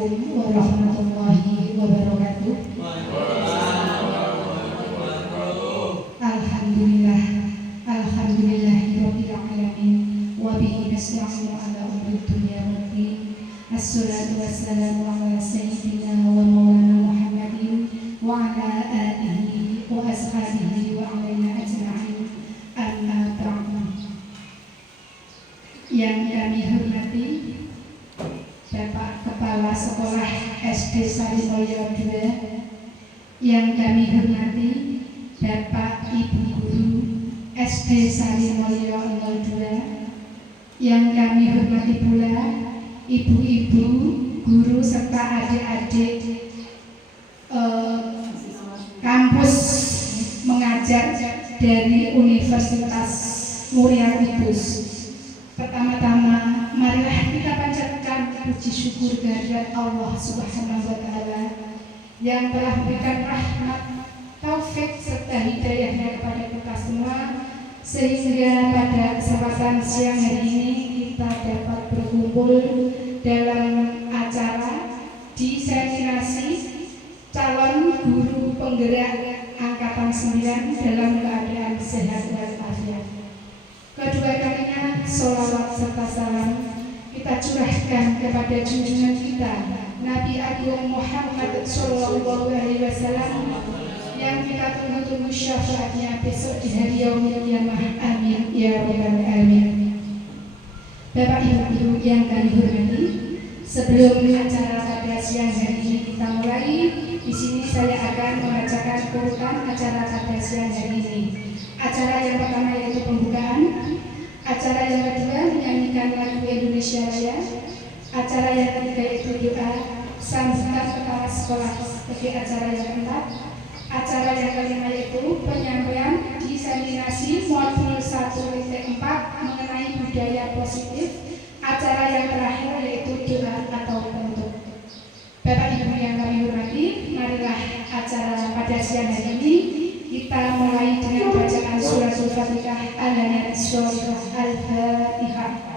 Assalamualaikum warahmatullahi wabarakatuh. Alhamdulillah, alhamdulillahirabbil alamin. Wa bihi nasta'inu ala umuri dunya waddin. Assalatu wassalamu ala sayyidina wa maulana Muhammadin wa ala alihi wa ashabihi wa alaina ajma'in. Amma ba'du. Yang kami hormati Bapak Kepala Sekolah SD Sarimulyo II, yang kami hormati Bapak Ibu Guru SD Sarimulyo 02, yang kami hormati pula ibu-ibu guru serta adik-adik kampus mengajar dari Universitas Muria Lubis. Pertama-tama, marilah kita panjatkan puji syukur kehadirat Allah Subhanahu wa Ta'ala yang telah memberikan rahmat, taufik serta hidayahnya kepada kita semua, sehingga pada kesempatan siang hari ini kita dapat berkumpul dalam acara diseminasi calon guru penggerak Angkatan 9 dalam keadaan sehat walafiat. Kedua kalinya sholawat serta salam kita curahkan kepada junjungan kita Nabi Agung Muhammad Sallallahu Alaihi Wasallam yang kita tunggu-tunggu syafaatnya besok di hari yaumil qiyamah. Amin ya rabbal alamin. Bapak Ibu guru yang kami hormati, sebelum acara pada siang hari ini kita mulai, di sini saya akan membacakan urutan acara pada siang hari ini. Acara yang pertama yaitu pembukaan, acara yang kedua menyanyikan lagu Indonesia Raya, acara yang ketiga yaitu doa sambutan kepala sekolah sebagai acara yang keempat, acara yang kelima yaitu penyampaian diseminasi modul 1.4 mengenai budaya positif, acara yang terakhir yaitu doa atau penutup. Bapak Ibu yang kami hormati, marilah acara pada siang hari ini kita mulai dengan bacaan suratul Fatihah ala nabi sholih al-Fatihah.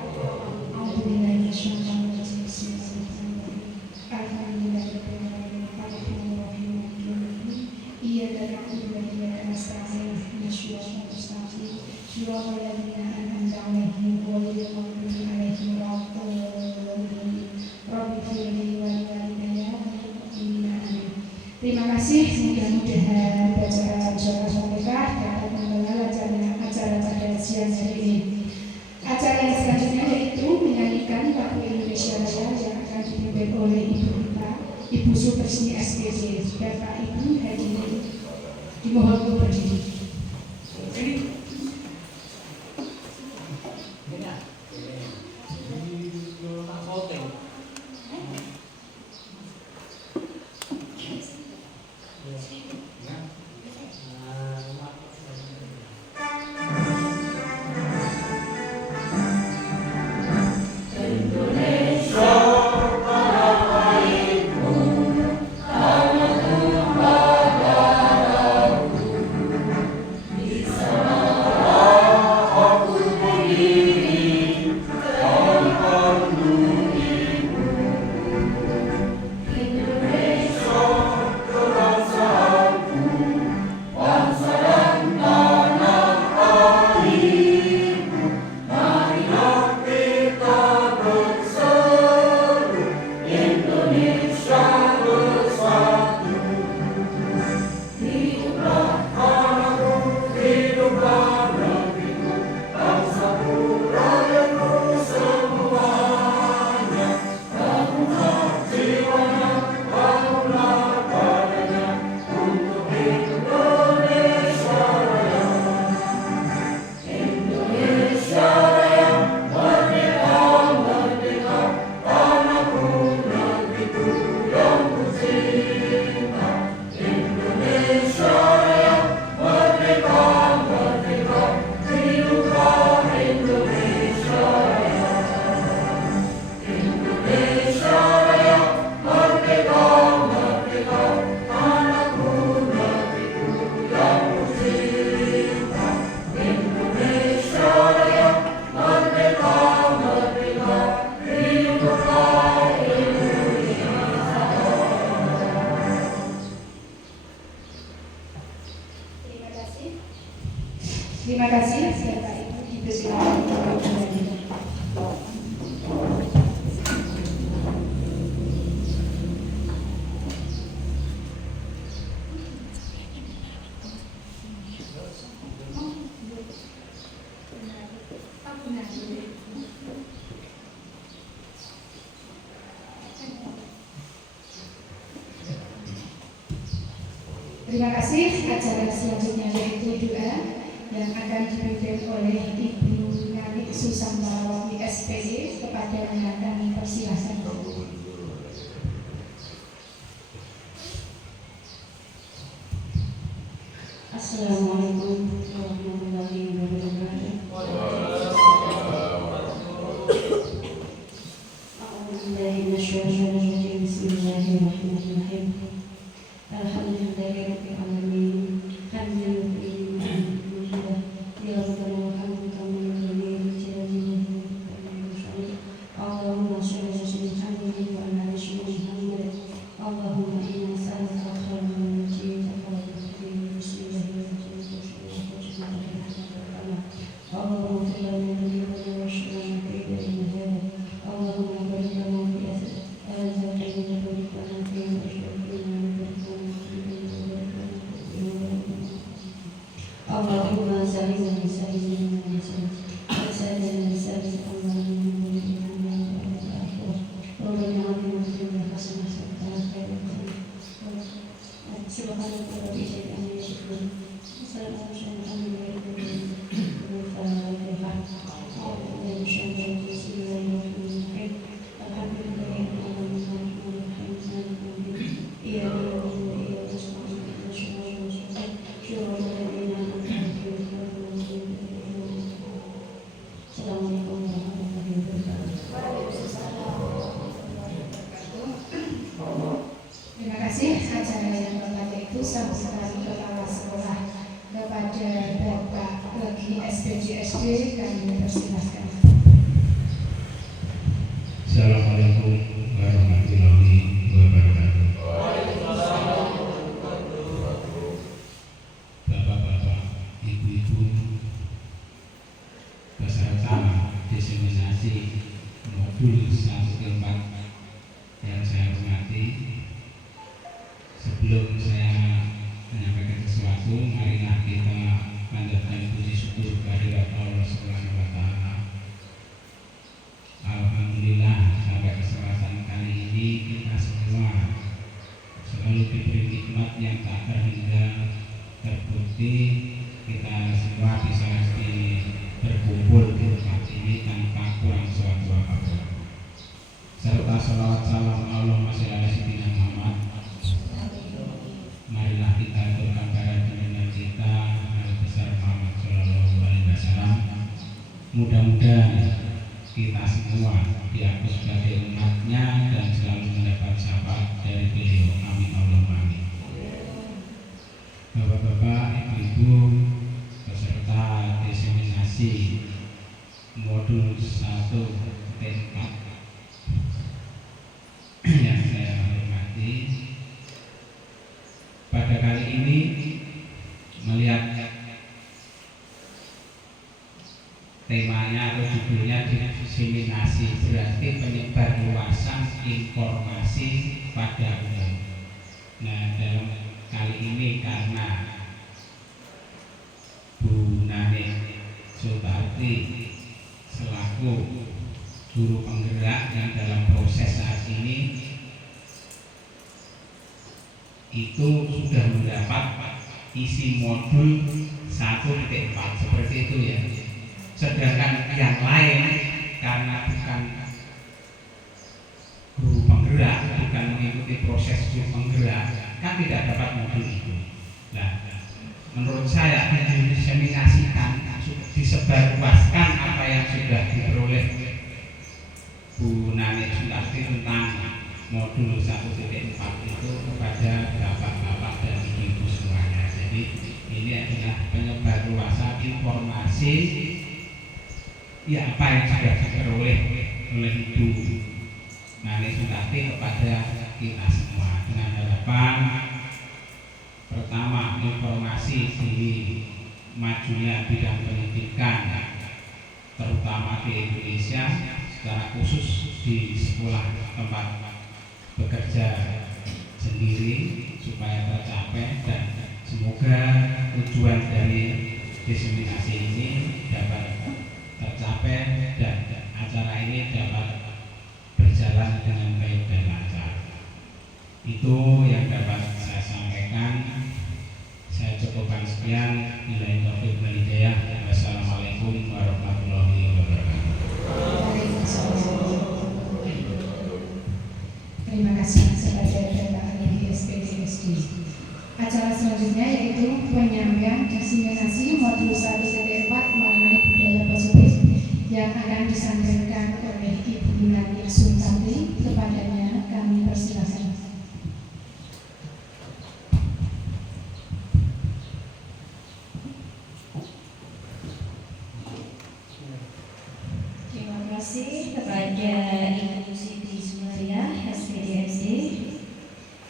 Terima kasih, mudah-mudahan bacaan surah Al-Fatihah dapat membawa acara pada siang hari ini. Acara yang selanjutnya yaitu menyanyikan lagu Indonesia Raya yang akan dipimpin oleh Ibu kita, Ibu Supersni SPD. Bapak Ibu hadirin dimohon untuk berdiri. Terima kasih. Acara selanjutnya yaitu doa yang akan dipimpin oleh Ibu Nani Susantarawati SPY. Kepadanya kami persilahkan. Assalamualaikum warahmatullahi wabarakatuh. Bismillahirrahmanirrahim. Alhamdulillahirabbil alamin. Allahumma shalli ala sayyidina Muhammad wa ala ali sayyidina Muhammad. Allahumma inna nas'aluka khairan Allahumma salli ala sayyidina Terima kasih. Acara yang pertama itu sambutan kepala sekolah kepada Bapak Legi SPJSD kami persilahkan. Assalamualaikum warahmatullahi wabarakatuh. Bapak-bapak, ibu-ibu, peserta diseminasi modul 1-4 yang saya hormati, sebelum saya menyampaikan sesuatu, marilah kita panjatkan puji syukur kehadirat Allah Subhanahu wa Ta'ala. Alhamdulillah, sampai kesempatan kali ini kita semua selalu diberi nikmat yang tak terhingga. Terbukti kita semua bisa berkumpul di tempat ini tanpa kurang suatu apapun. Serta salawat salam Allahumma sholli ala sayyidina Muhammad. Marilah kita aturkan para junjungan kita Nabi besar Muhammad sallallahu alaihi wasallam. Mudah-mudahan kita semua diaku sebagai umatnya dan selalu mendapat syafaat dari beliau. Amin Allahumma amin. Bapak-bapak, ibu-ibu, peserta diseminasi modul 1-4 yang saya hormati, pada kali ini melihat temanya atau judulnya diseminasi, berarti penyebar luasan informasi pada umum. Nah, dalam kali ini karena Bu Nani Sutarti selaku guru penggerak yang dalam proses saat ini itu sudah mendapat isi modul 1.4 seperti itu ya. Sedangkan yang lain karena bukan guru penggerak, bukan mengikuti proses guru penggerak, kan tidak dapat modul itu. Nah, menurut saya diseminasikan, disebarluaskan apa yang sudah diperoleh Bu Nani Sutarti tentang modul 1.4 itu kepada bapak-bapak dan ibu semuanya. Jadi ini adalah penyebarluasan informasi ya apa yang sudah diperoleh oleh Ibu Nani Sutarti kepada kita semua, dengan harapan pertama informasi di majunya bidang pendidikan terutama di Indonesia, secara khusus di sekolah tempat bekerja sendiri supaya tercapai, dan semoga tujuan dari diseminasi ini dapat tercapai dan acara ini dapat berjalan dengan baik dan lancar. Itu yang dapat saya sampaikan. sekalian, billahi taufiq wal hidayah. Wassalamualaikum warahmatullahi wabarakatuh. Terima kasih kepada Bapak Ahli SPDSD. Acara selanjutnya yaitu penyampaian diseminasi modul 1.4 mengenai budaya positif yang akan disampaikan oleh Ibu Yunani Suntati. Kepadanya kami persilakan. Terima kasih kepada Ibu Siti Sumaria SPDSD.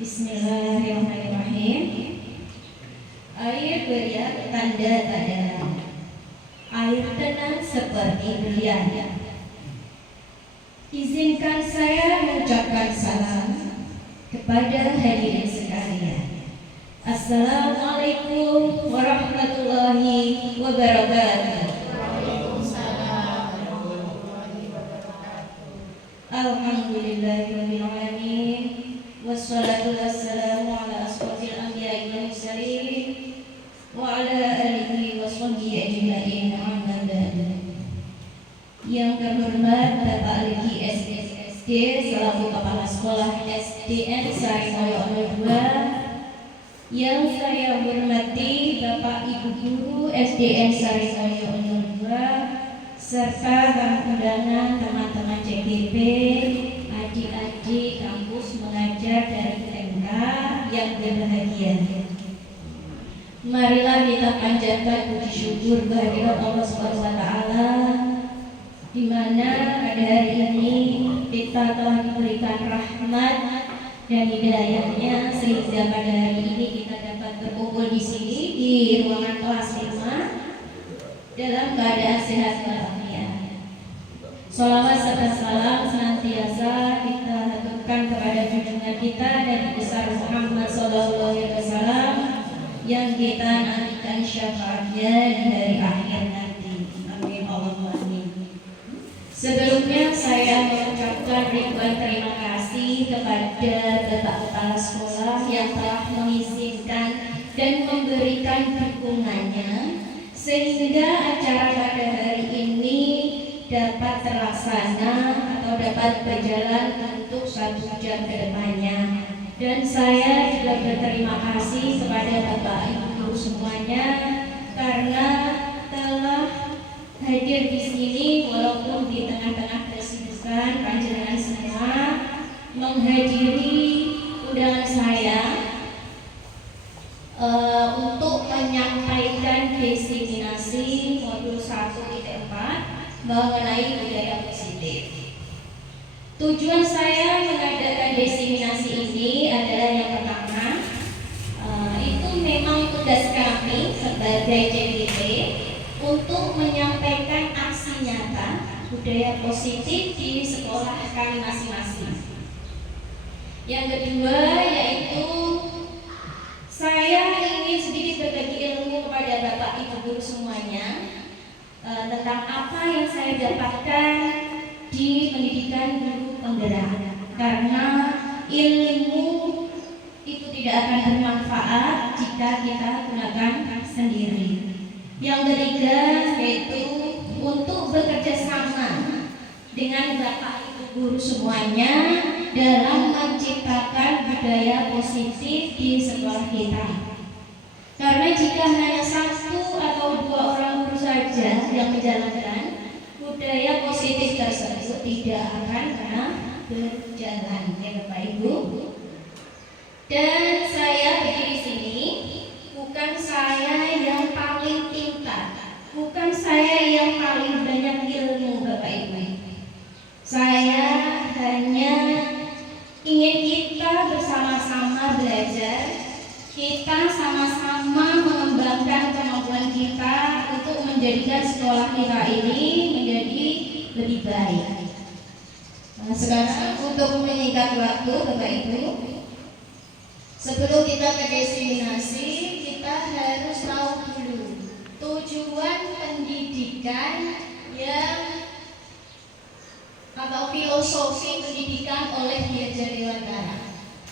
Bismillahirrahmanirrahim. Air bertanda-tanda, air tenang seperti belian. Izinkan saya mengucapkan salam kepada hadirin sekalian. Assalamualaikum warahmatullahi wabarakatuh. Alhamdulillahirabbil alamin. Wassalatu wassalamu ala asrofil anbiya'i wal mursalin wa ala alihi wa sahbihi ajma'in. Amma ba'du. Yang terhormat Bapak Legi SDSD selaku Kepala Sekolah SDN Sarimoyo 02, yang saya hormati Bapak Ibu Guru SDN Sarimoyo 02, serta tamu undangan teman-teman CPP, adik-adik kampus mengajar dari TMK yang berbahagia. Marilah kita panjatkan puji syukur kehadirat Allah Subhanahu wa taala, di mana pada hari ini kita telah diberikan rahmat dan hidayahnya sehingga pada hari ini kita dapat berkumpul di sini di ruangan kelas 5 dalam keadaan sehat walafiat. Sholawat serta salam senantiasa kita haturkan kepada junjungan kita Nabi besar Muhammad SAW yang kita nantikan syafaatnya di hari akhir nanti. Amin Allahumma amin. Sebelumnya saya mengucapkan ribuan terima kasih kepada Bapak Kepala Sekolah yang telah mengizinkan dan memberikan dukungannya sehingga acara pada hari ini dapat terlaksana atau dapat berjalan untuk 1 jam ke depannya. Dan saya juga berterima kasih kepada Bapak Ibu Guru semuanya karena telah hadir di sini walaupun di tengah-tengah kesibukan panjenengan semua menghadiri undangan saya untuk menyampaikan diseminasi modul 1.4 mengenai budaya positif. Tujuan saya mengadakan diseminasi ini adalah yang pertama, itu memang tugas kami sebagai CPP untuk menyampaikan aksi nyata budaya positif di sekolah kami masing-masing. Yang kedua yaitu saya ingin sedikit berbagi ilmu kepada Bapak Ibu Guru semuanya tentang apa yang saya dapatkan di pendidikan guru penggerak, karena ilmu itu tidak akan bermanfaat jika kita gunakan sendiri. Yang ketiga yaitu untuk bekerja sama dengan Bapak Ibu Guru semuanya dalam menciptakan budaya positif di sekolah kita. Karena jika hanya 1 atau 2 orang guru saja yang menjalankan, budaya positif tersebut tidak akan pernah berjalan, ya Bapak Ibu. Dan saya berdiri di sini bukan saya yang paling pintar, bukan saya yang paling banyak ilmu Bapak Ibu. Saya hanya ingin kita bersama-sama belajar, kita sama-sama mengembangkan kemampuan kita untuk menjadikan sekolah kita ini menjadi lebih baik. Nah, sekarang untuk menyingkat waktu Bapak Ibu, sebelum kita ke diseminasi, kita harus tahu dulu tujuan pendidikan yang atau filosofi pendidikan oleh Ki Hajar Dewantara.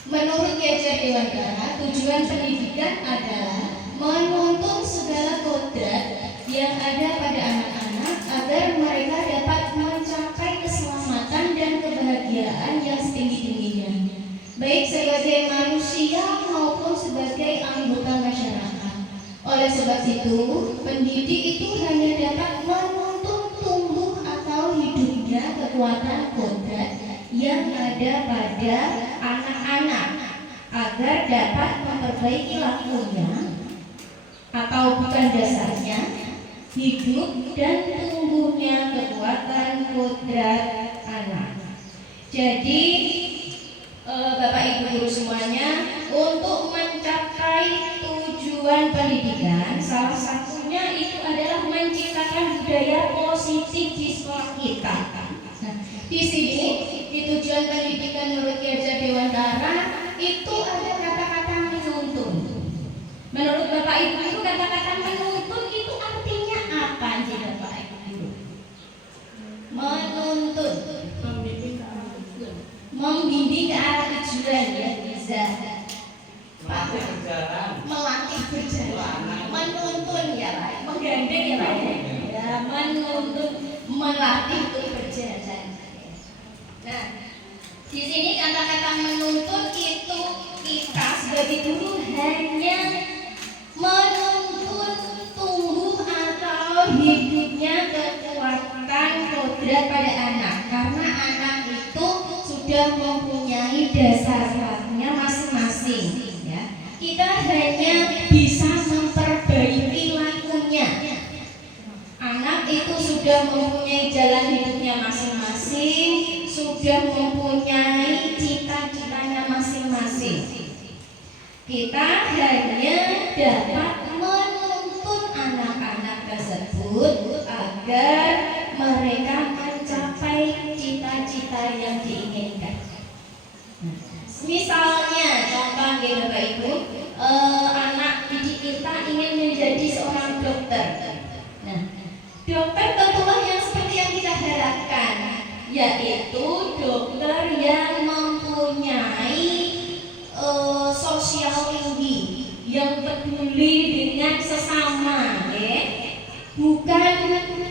Menurut Ki Hajar Dewantara, tujuan pendidikan adalah menuntun segala kodrat yang ada pada anak-anak agar mereka dapat mencapai keselamatan dan kebahagiaan yang setinggi-tingginya, baik sebagai manusia maupun sebagai anggota masyarakat. Oleh sebab itu, pendidik itu hanya dapat menuntun tumbuh atau hidupnya kekuatan kodrat yang ada pada anak-anak agar dapat memperbaiki lakunya atau bukan dasarnya hidup dan tumbuhnya kekuatan kodrat anak. Jadi Bapak Ibu guru semuanya, untuk mencapai tujuan pendidikan, salah satunya itu adalah menciptakan budaya positif di sekolah kita. Nah, di sini di tujuan pendidikan menurut Ki Hajar Dewantara itu ada kata-kata menuntun. Menurut Bapak Ibu guru, kata-kata menuntun itu artinya apa sih Bapak Ibu guru? Menuntun, membimbing ke arah tujuan, ya bisa. Melatih berjalan, menuntun ya Pak, menggandeng ya Pak ya, menuntun, melatih untuk berjalan. Nah, di sini kata-kata menuntun itu kita sebagai guru hanya menuntun tumbuh atau hidupnya kekuatan kodrat pada anak, karena anak itu sudah mempunyai dasar-dasarnya masing-masing. Ya, kita hanya bisa memperbaiki lakunya. Anak itu sudah mempunyai jalan hidupnya masing-masing, sudah mempunyai cita-citanya masing-masing. Kita hanya dapat menuntun anak-anak tersebut agar mereka mencapai cita-cita yang diinginkan. Misalnya, contoh ya Bapak Ibu, anak didik kita ingin menjadi seorang dokter. Nah, dokter tentulah yang seperti yang kita harapkan, yaitu dokter yang mempunyai sosial tinggi, yang peduli dengan sesama, ya. Bukan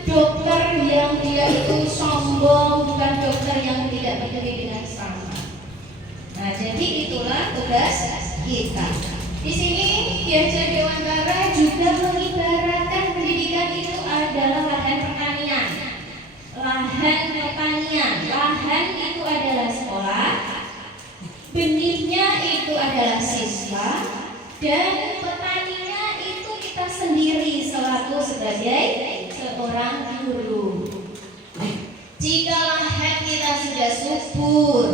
dokter yang dia itu sombong, bukan dokter yang tidak peduli dengan sesama. Nah, jadi itulah tugas kita. Di sini Ki Hajar Dewantara juga mengibaratkan pendidikan itu adalah lahan pertanian. Lahan pertanian, lahan itu adalah sekolah, benihnya itu adalah siswa, dan petaninya itu kita sendiri selaku sebagai seorang guru. Jika lahan kita sudah subur,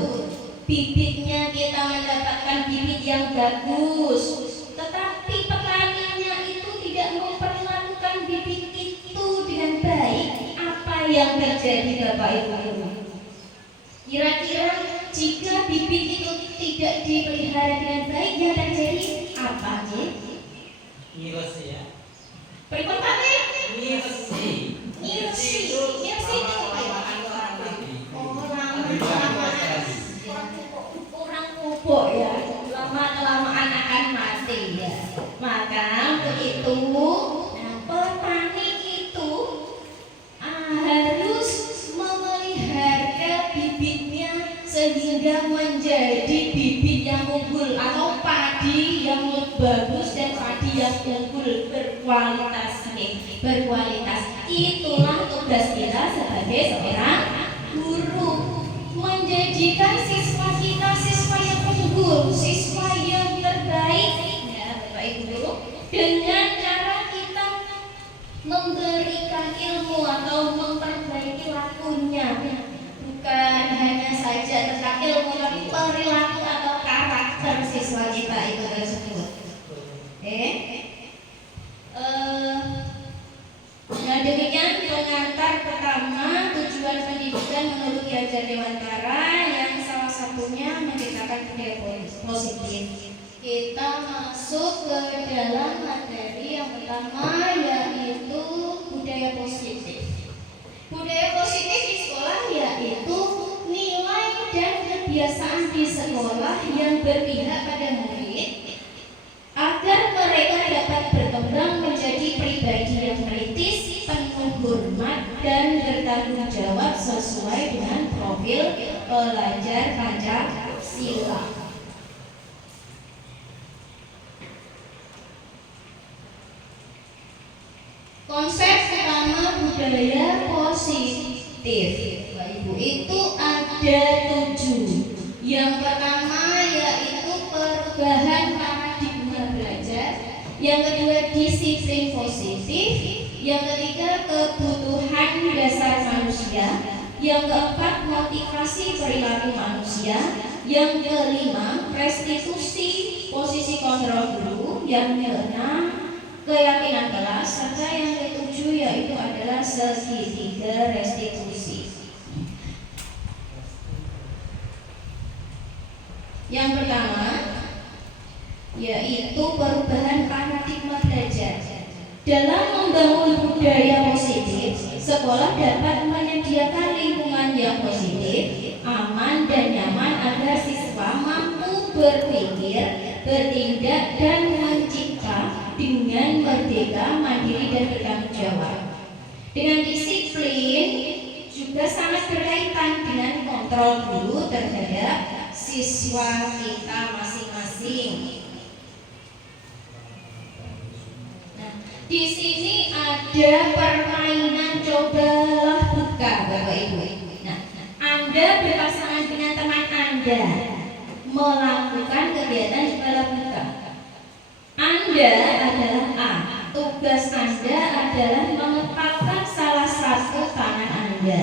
bibitnya kita mendapatkan bibit yang bagus, tetapi petaninya itu tidak memperlakukan bibit itu dengan baik, apa yang terjadi Bapak Ibu? Kira-kira jika bibit itu tidak dipelihara dengan baik, yang terjadi apa sih? Ngirus ya. Pripun Pak? Ngirsi. Ngirsi itu apa ya? Orang pupuk ya, lama-kelamaan akan mati ya. Maka untuk itu, petani itu harus memelihara bibitnya sehingga menjadi bibit yang unggul atau padi yang bagus dan padi yang unggul berkualitas nih, berkualitas. Itulah tugas kita sebagai seorang guru, menjadikan siswa kita siswa yang unggul, siswa yang terbaik ya Bapak Ibu guru, dengan cara kita memberikan ilmu atau memperbaiki lakunya, bukan hanya saja tentang ilmu tapi perilaku atau karakter siswa kita itu tersebut. Nah, demikian pengantar pertama tujuan pendidikan menurut Ki Hajar Dewantara, yang salah satunya menciptakan budaya positif. Kita masuk ke dalam materi yang pertama, yaitu budaya positif. Budaya positif di sekolah yaitu nilai dan kebiasaan di sekolah yang berpihak pada murid agar mereka dapat berkembang sesuai dengan profil pelajar Pancasila. Konsep utama budaya positif, Bapak Ibu, itu ada 7. Yang pertama yaitu perubahan paradigma belajar, yang kedua disiplin positif, yang ketiga kebutuhan dasar manusia, yang keempat motivasi perilaku manusia, yang kelima restitusi posisi kontrol guru, yang keenam keyakinan kelas, serta yang ketujuh yaitu adalah segitiga restitusi. Yang pertama yaitu perubahan paradigma belajar. Dalam membangun budaya positif, sekolah dapat menyediakan lingkungan yang positif, aman dan nyaman agar siswa mampu berpikir, bertindak dan mencipta dengan merdeka, mandiri dan bertanggung jawab. Dengan disiplin juga sangat berkaitan dengan kontrol guru terhadap siswa kita masing-masing. Nah, di sini ada permainan cobalah buka, Bapak Ibu. Nah, Anda berpasangan dengan teman Anda melakukan kegiatan cobalah buka. Anda adalah A. Tugas Anda adalah mengepalkan salah satu tangan Anda.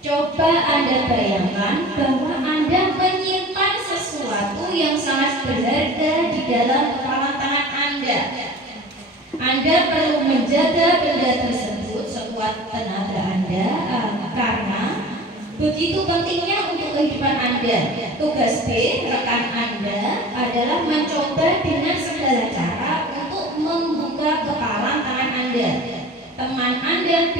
Coba Anda bayangkan bahwa Anda menyimpan sesuatu yang sangat berharga di dalam kepala tangan Anda. Anda perlu menjaga benda tersebut sekuat tenaga Anda karena begitu pentingnya untuk kehidupan Anda. Tugas B, rekan Anda adalah mencoba dengan segala cara untuk membuka kepalan tangan Anda. Teman Anda B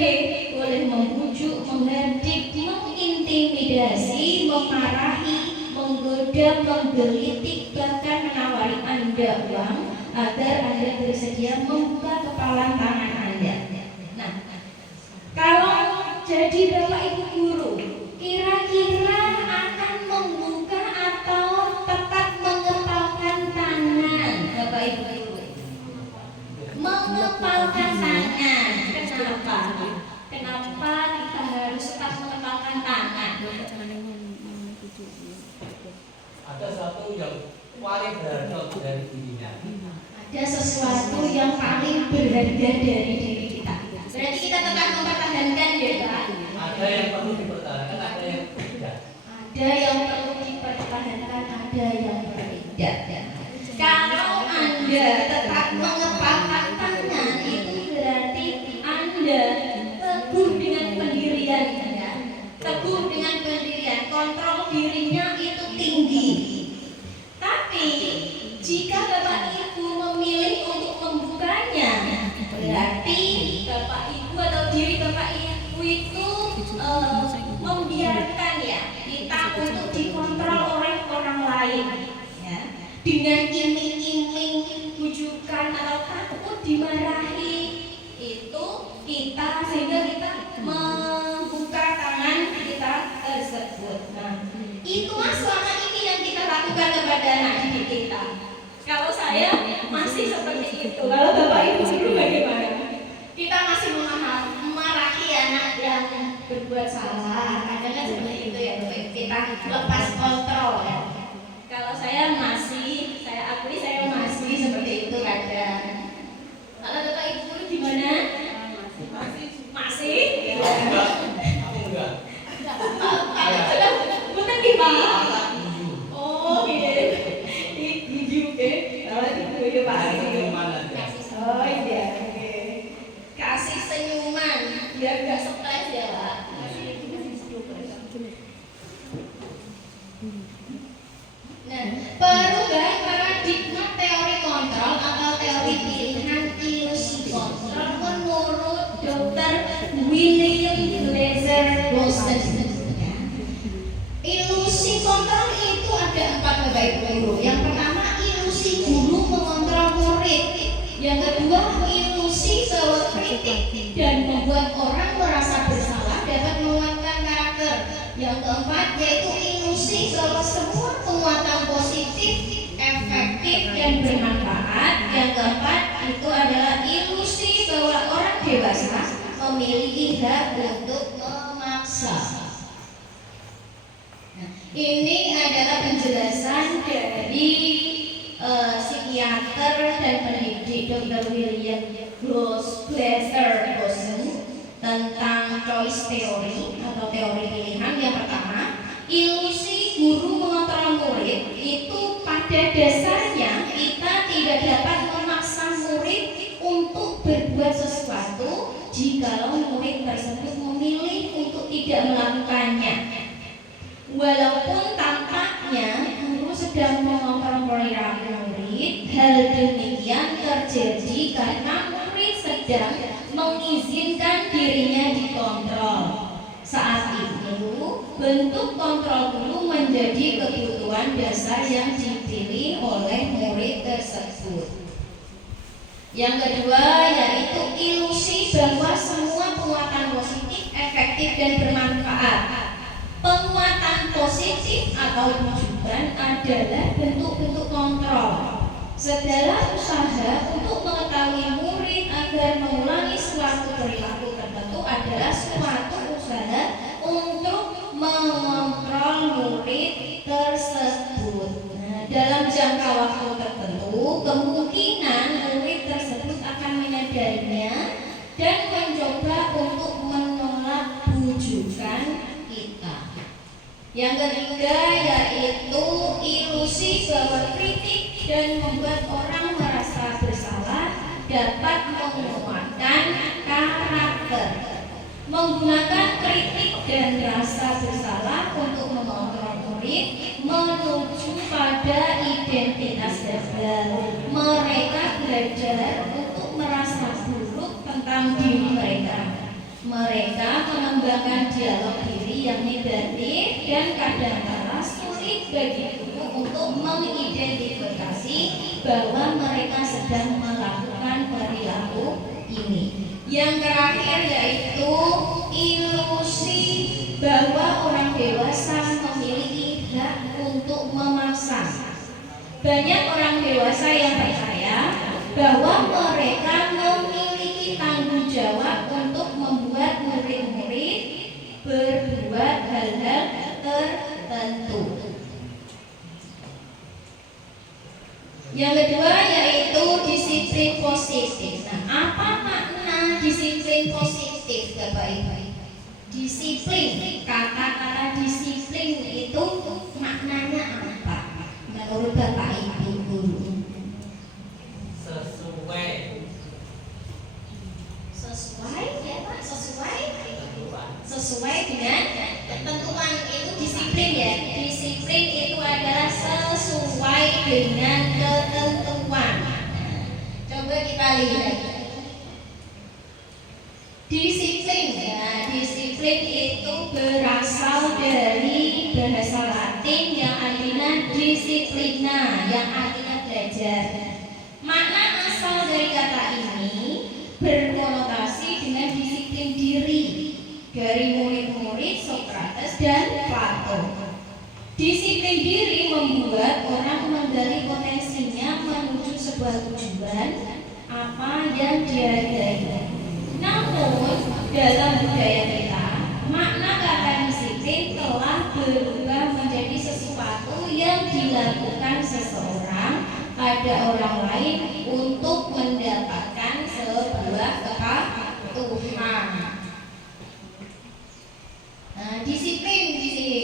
boleh membujuk, menghardik, mengintimidasi, memarahi, menggoda, menggelitik, bahkan menawari Anda uang agar Anda bersedia membuka kepalan tangan Anda. Nah, kalau jadi Bapak Ibu guru, kira-kira akan membuka atau tetap mengepalkan tangan, Bapak Ibu guru? Mengepalkan tangan. Kenapa? Kenapa kita harus tetap mengepalkan tangan? Ada satu yang paling berharga dari dirinya. Ada sesuatu yang paling berharga dari diri kita. Berarti kita tetap mempertahankan ya, Pak? Ada yang perlu dipertahankan, ada yang tidak. Ada yang perlu dipertahankan, ada yang tidak. Kalau Anda tetap mengepalkan tangan, itu berarti Anda teguh dengan pendirian, ya. Teguh dengan pendirian, kontrol dirinya itu tinggi. Tapi jika Bapak Ibu memilih untuk membukanya, berarti Bapak Ibu atau diri Bapak Ibu itu membiarkan ya kita untuk dikontrol oleh orang lain, ya. Dengan iming-iming, bujukan atau takut dimarahi itu kita sehingga kita membuka tangan kita tersebut. Nah, itulah selama ini yang kita lakukan kepada anak didik kita. Kalau saya masih seperti itu, kalau Bapak Ibu dulu bagaimana? Kita masih memarahi anak yang berbuat salah, kadang-kadang seperti itu ya Bapak Ibu. Kita lepas kontrol ya. Kalau saya akui saya masih seperti itu kadang. Kalau Bapak Ibu gimana? Masih? Enggak, aku enggak. Bukan di Pak. Oh, gitu. Gigi oke. Kalau itu pasti. Oh iya. Kasih senyuman biar nggak stres ya Pak. Nah, perubahan paradigma teori kontrol atau teori pilihan ilusi kontrol menurut Dr. William Lazar Boston. Ilusi kontrol itu ada 4 Bapak Ibu guru. Yang pertama ilusi guru mengontrol murid. Yang kedua ilusi bahwa kritik dan membuat orang merasa bersalah dapat menguatkan karakter. Yang keempat yaitu ilusi bahwa semua penguatan positif, efektif dan bermanfaat. Yang keempat itu adalah ilusi bahwa orang dewasa memiliki hak untuk memaksa. Nah, ini adalah penjelasan dari psikiater dan pendidik Dr. William Glasser tentang choice theory atau teori pilihan. Yang pertama, ilusi guru mengontrol murid itu pada dasarnya kita tidak dapat memaksa murid untuk berbuat sesuatu jikalau murid tersebut memilih untuk tidak melakukannya. Walaupun tampaknya guru sedang mengontrol perilaku murid, hal demikian terjadi karena murid sedang mengizinkan dirinya dikontrol. Saat itu, bentuk kontrol guru menjadi kebutuhan dasar yang dipilih oleh murid tersebut. Yang kedua yaitu ilusi bahwa semua penguatan positif, efektif dan bermanfaat. Penguatan positif atau rujukan adalah bentuk-bentuk kontrol. Segala usaha untuk mengetahui murid agar mengulangi suatu perilaku tertentu adalah suatu usaha untuk mengontrol murid tersebut. Nah, dalam jangka waktu tertentu, kemungkinan murid tersebut akan menyadarinya dan mencoba untuk menolak bujukan kita. Yang ketiga yaitu ilusi bahwa kritik dan membuat orang merasa bersalah dapat menguatkan karakter. Menggunakan kritik dan rasa bersalah untuk mengontrol murid menuju pada identitas gagal. Mereka belajar untuk merasa buruk tentang diri mereka. Mereka mengembangkan dialog diri yang negatif dan kadang-kadang sulit bagi guru untuk mengidentifikasi bahwa mereka sedang melakukan perilaku ini. Yang terakhir yaitu ilusi bahwa orang dewasa memiliki hak untuk memaksa. Banyak orang dewasa yang percaya bahwa mereka memiliki tanggung jawab untuk membuat murid-murid berbuat hal-hal tertentu. Yang kedua yaitu disiplin positif. Nah, apa makna disiplin positif, Bapak Ibu? Disiplin, kata-kata disiplin itu maknanya apa menurut Bapak Ibu guru? Sesuai ya Pak, sesuai dengan ketentuan. Itu disiplin ya. Disiplin itu adalah sesuai dengan ketentuan. Coba kita lihat disiplin ya. Disiplin itu berasal dari bahasa Latin yang artinya disiplina, yang artinya belajar. Makna asal dari kata ini berkonotasi dengan disiplin diri dari murid-murid Socrates dan Plato. Disiplin diri membuat orang menggali potensinya menuju sebuah tujuan apa yang dihargai. Namun dalam budaya kita, makna kata disiplin telah berubah menjadi sesuatu yang dilakukan seseorang pada orang lain untuk mendapatkan sebuah kepatuhan. Nah, disiplin di sini.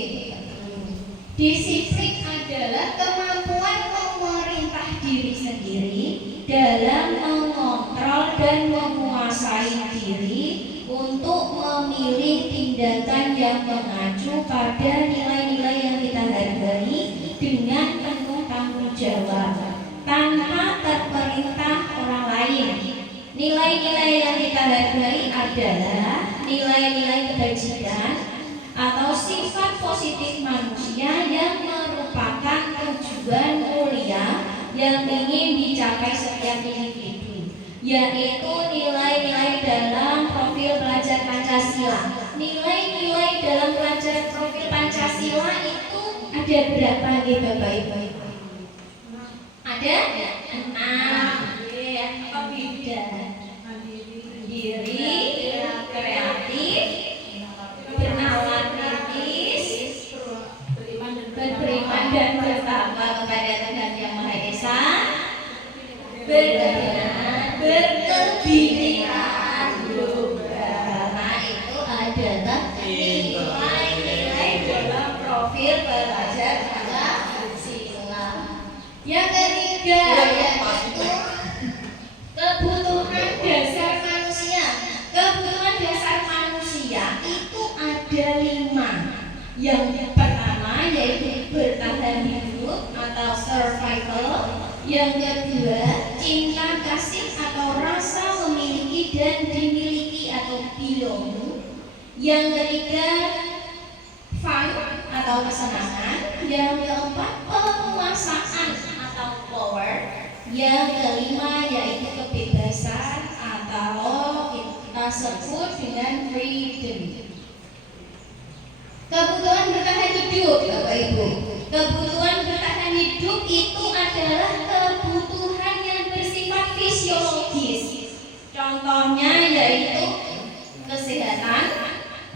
Disiplin adalah kemampuan memerintah diri sendiri dalam mengontrol dan menguasai diri untuk memilih tindakan yang mengacu pada nilai-nilai yang kita hargai dengan penuh tanggung jawab tanpa terperintah orang lain. Nilai-nilai yang kita hargai adalah nilai-nilai kebajikan atau sifat positif manusia yang merupakan tujuan mulia yang ingin dicapai setiap individu, yaitu nilai-nilai dalam profil pelajar Pancasila. Nilai-nilai dalam pelajar profil Pancasila itu ada berapa nih Bapak Ibu? Ada 6. Apa beda? Mandiri, kreatif, bernalar kritis, beriman dan bertakwa kepada Tuhan Yang Maha Esa, berkenan, berkegiatan juga. Nah, itu adalah nilai-nilai dalam profil pelajar Pancasila. Yang ketiga yaitu kebutuhan dasar manusia. Kebutuhan dasar manusia itu ada 5. Yang pertama yaitu bertahan hidup atau survival. Yang kedua, cinta kasih atau rasa memiliki dan dimiliki atau belong. Yang ketiga, fun atau kesenangan. Yang keempat, penguasaan atau power. Yang kelima yaitu kebebasan atau kita sebut dengan freedom. Kebutuhan bertahan hidup, Bapak Ibu. Kebutuhan bertahan hidup itu adalah kebutuhan yang bersifat fisiologis. Contohnya yaitu kesehatan,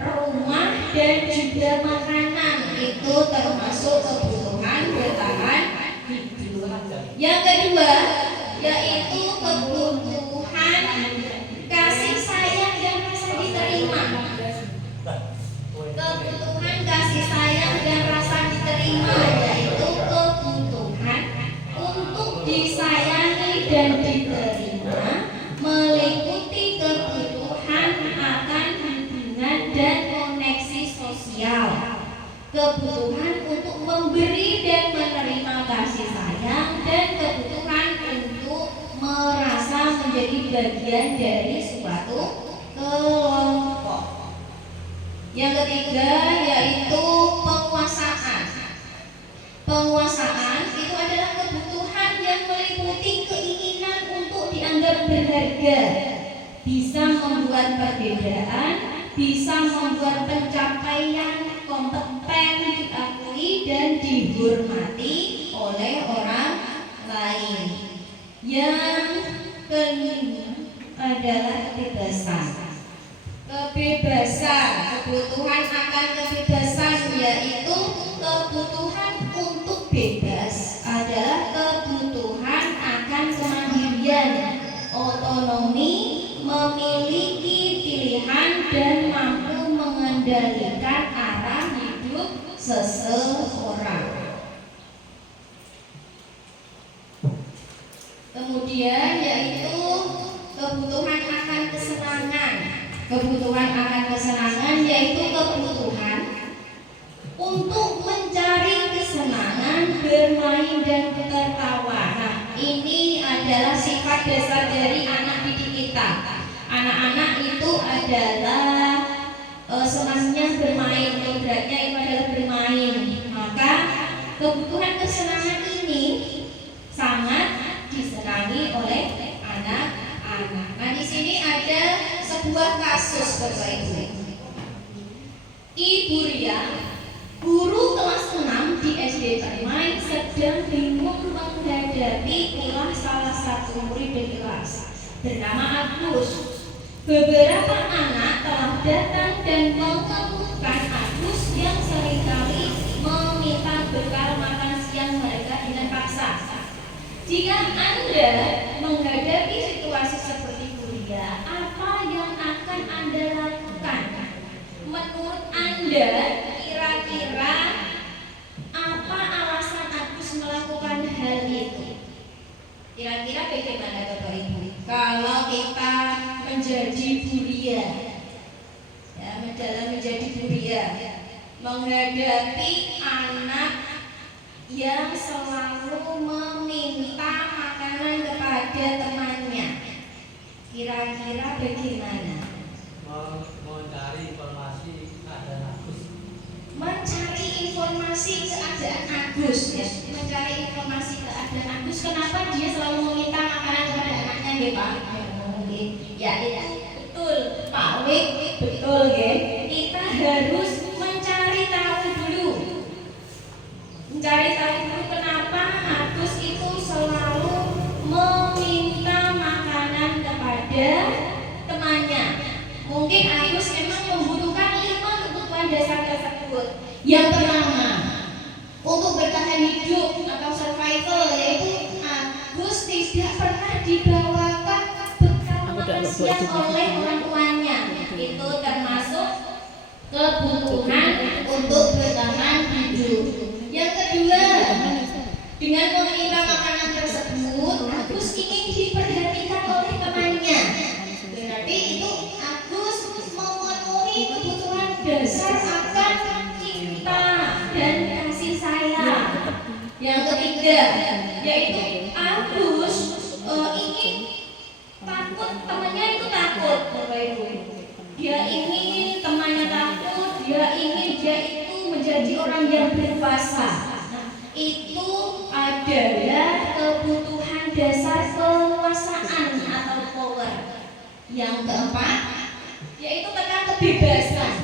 rumah, dan juga makanan. Itu termasuk kebutuhan bertahan hidup. Yang kedua yaitu kebutuhan kasih sayang dan rasa diterima. Kebutuhan kasih sayang dan rasa diterima yaitu kebutuhan untuk disayangi dan diterima, meliputi kebutuhan akan hubungan dan koneksi sosial, kebutuhan untuk memberi dan menerima kasih sayang, dan kebutuhan untuk merasa menjadi bagian dari suatu kelompok. Yang ketiga yaitu penguasaan. Penguasaan itu adalah kebutuhan yang meliputi keinginan untuk dianggap berharga, bisa membuat perbedaan, bisa membuat pencapaian kompeten diakui dan dihormati oleh orang lain. Yang kelima adalah kebebasan. Kebebasan, kebutuhan akan kebebasan yaitu kebutuhan untuk bebas, adalah kebutuhan akan kemandirian, otonomi, memiliki pilihan dan mampu mengendalikan arah hidup seseorang. Kemudian yaitu kebutuhan akan kesenangan. Kebutuhan akan kesenangan yaitu kebutuhan untuk mencari kesenangan, bermain dan tertawa. Nah, ini adalah sifat dasar dari anak didik kita. Anak-anak itu adalah senangnya bermain, kodratnya itu adalah bermain. Maka kebutuhan kesenangan ini sangat disenangi oleh anak-anak. Nah, di sini ada sebuah kasus, Bapak Ibu. Ibu Ria, guru kelas 6 di SD Permai, sedang bingung menghadapi ulah salah satu murid di kelas bernama Agus. Beberapa anak telah datang dan mengeluhkan Agus yang seringkali meminta bekal makan siang mereka dengan paksa. Jika Anda menghadapi situasi seperti Bu Ria, apa yang akan Anda lakukan? Menurut Anda, kira-kira apa alasan Agus melakukan hal itu? Kira-kira bagaimana Bapak Ibu? Kalau kita menjadi Bu Ria, ya, menjadi Bu Ria, menghadapi anak yang selalu meminta makanan kepada temannya, kira-kira bagaimana? Mencari informasi keadaan Agus. Mencari informasi keadaan Agus, ya. Mencari informasi keadaan Agus. Kenapa dia selalu meminta makanan kepada anaknya, ya Pak? Ya, betul, Pak Wik, betul, ya. Kita harus mencari tahu dulu Cari tahu dulu kenapa Agus itu selalu meminta makanan kepada temannya. Mungkin Agus memang membutuhkan 5 kebutuhan dasar tersebut. Yang pertama, untuk bertahan hidup atau survival, yaitu Agus tidak pernah dibawakan bekal makan siang oleh orang tuanya. Itu termasuk kebutuhan untuk bertahan hidup. Yang kedua, dengan meminta makanan tersebut, Agus ingin diperhatikan oleh temannya. Berarti itu Agus memenuhi kebutuhan dasar akan cinta dan kasih sayang. Yang ketiga, yaitu Agus ingin takut temannya itu takut, Bapak Ibu. Dia ingin temannya takut, dia ingin dia itu menjadi orang yang berkuasa. Nah, itu adalah kebutuhan dasar kekuasaan atau power. Yang keempat, yaitu tentang kebebasan.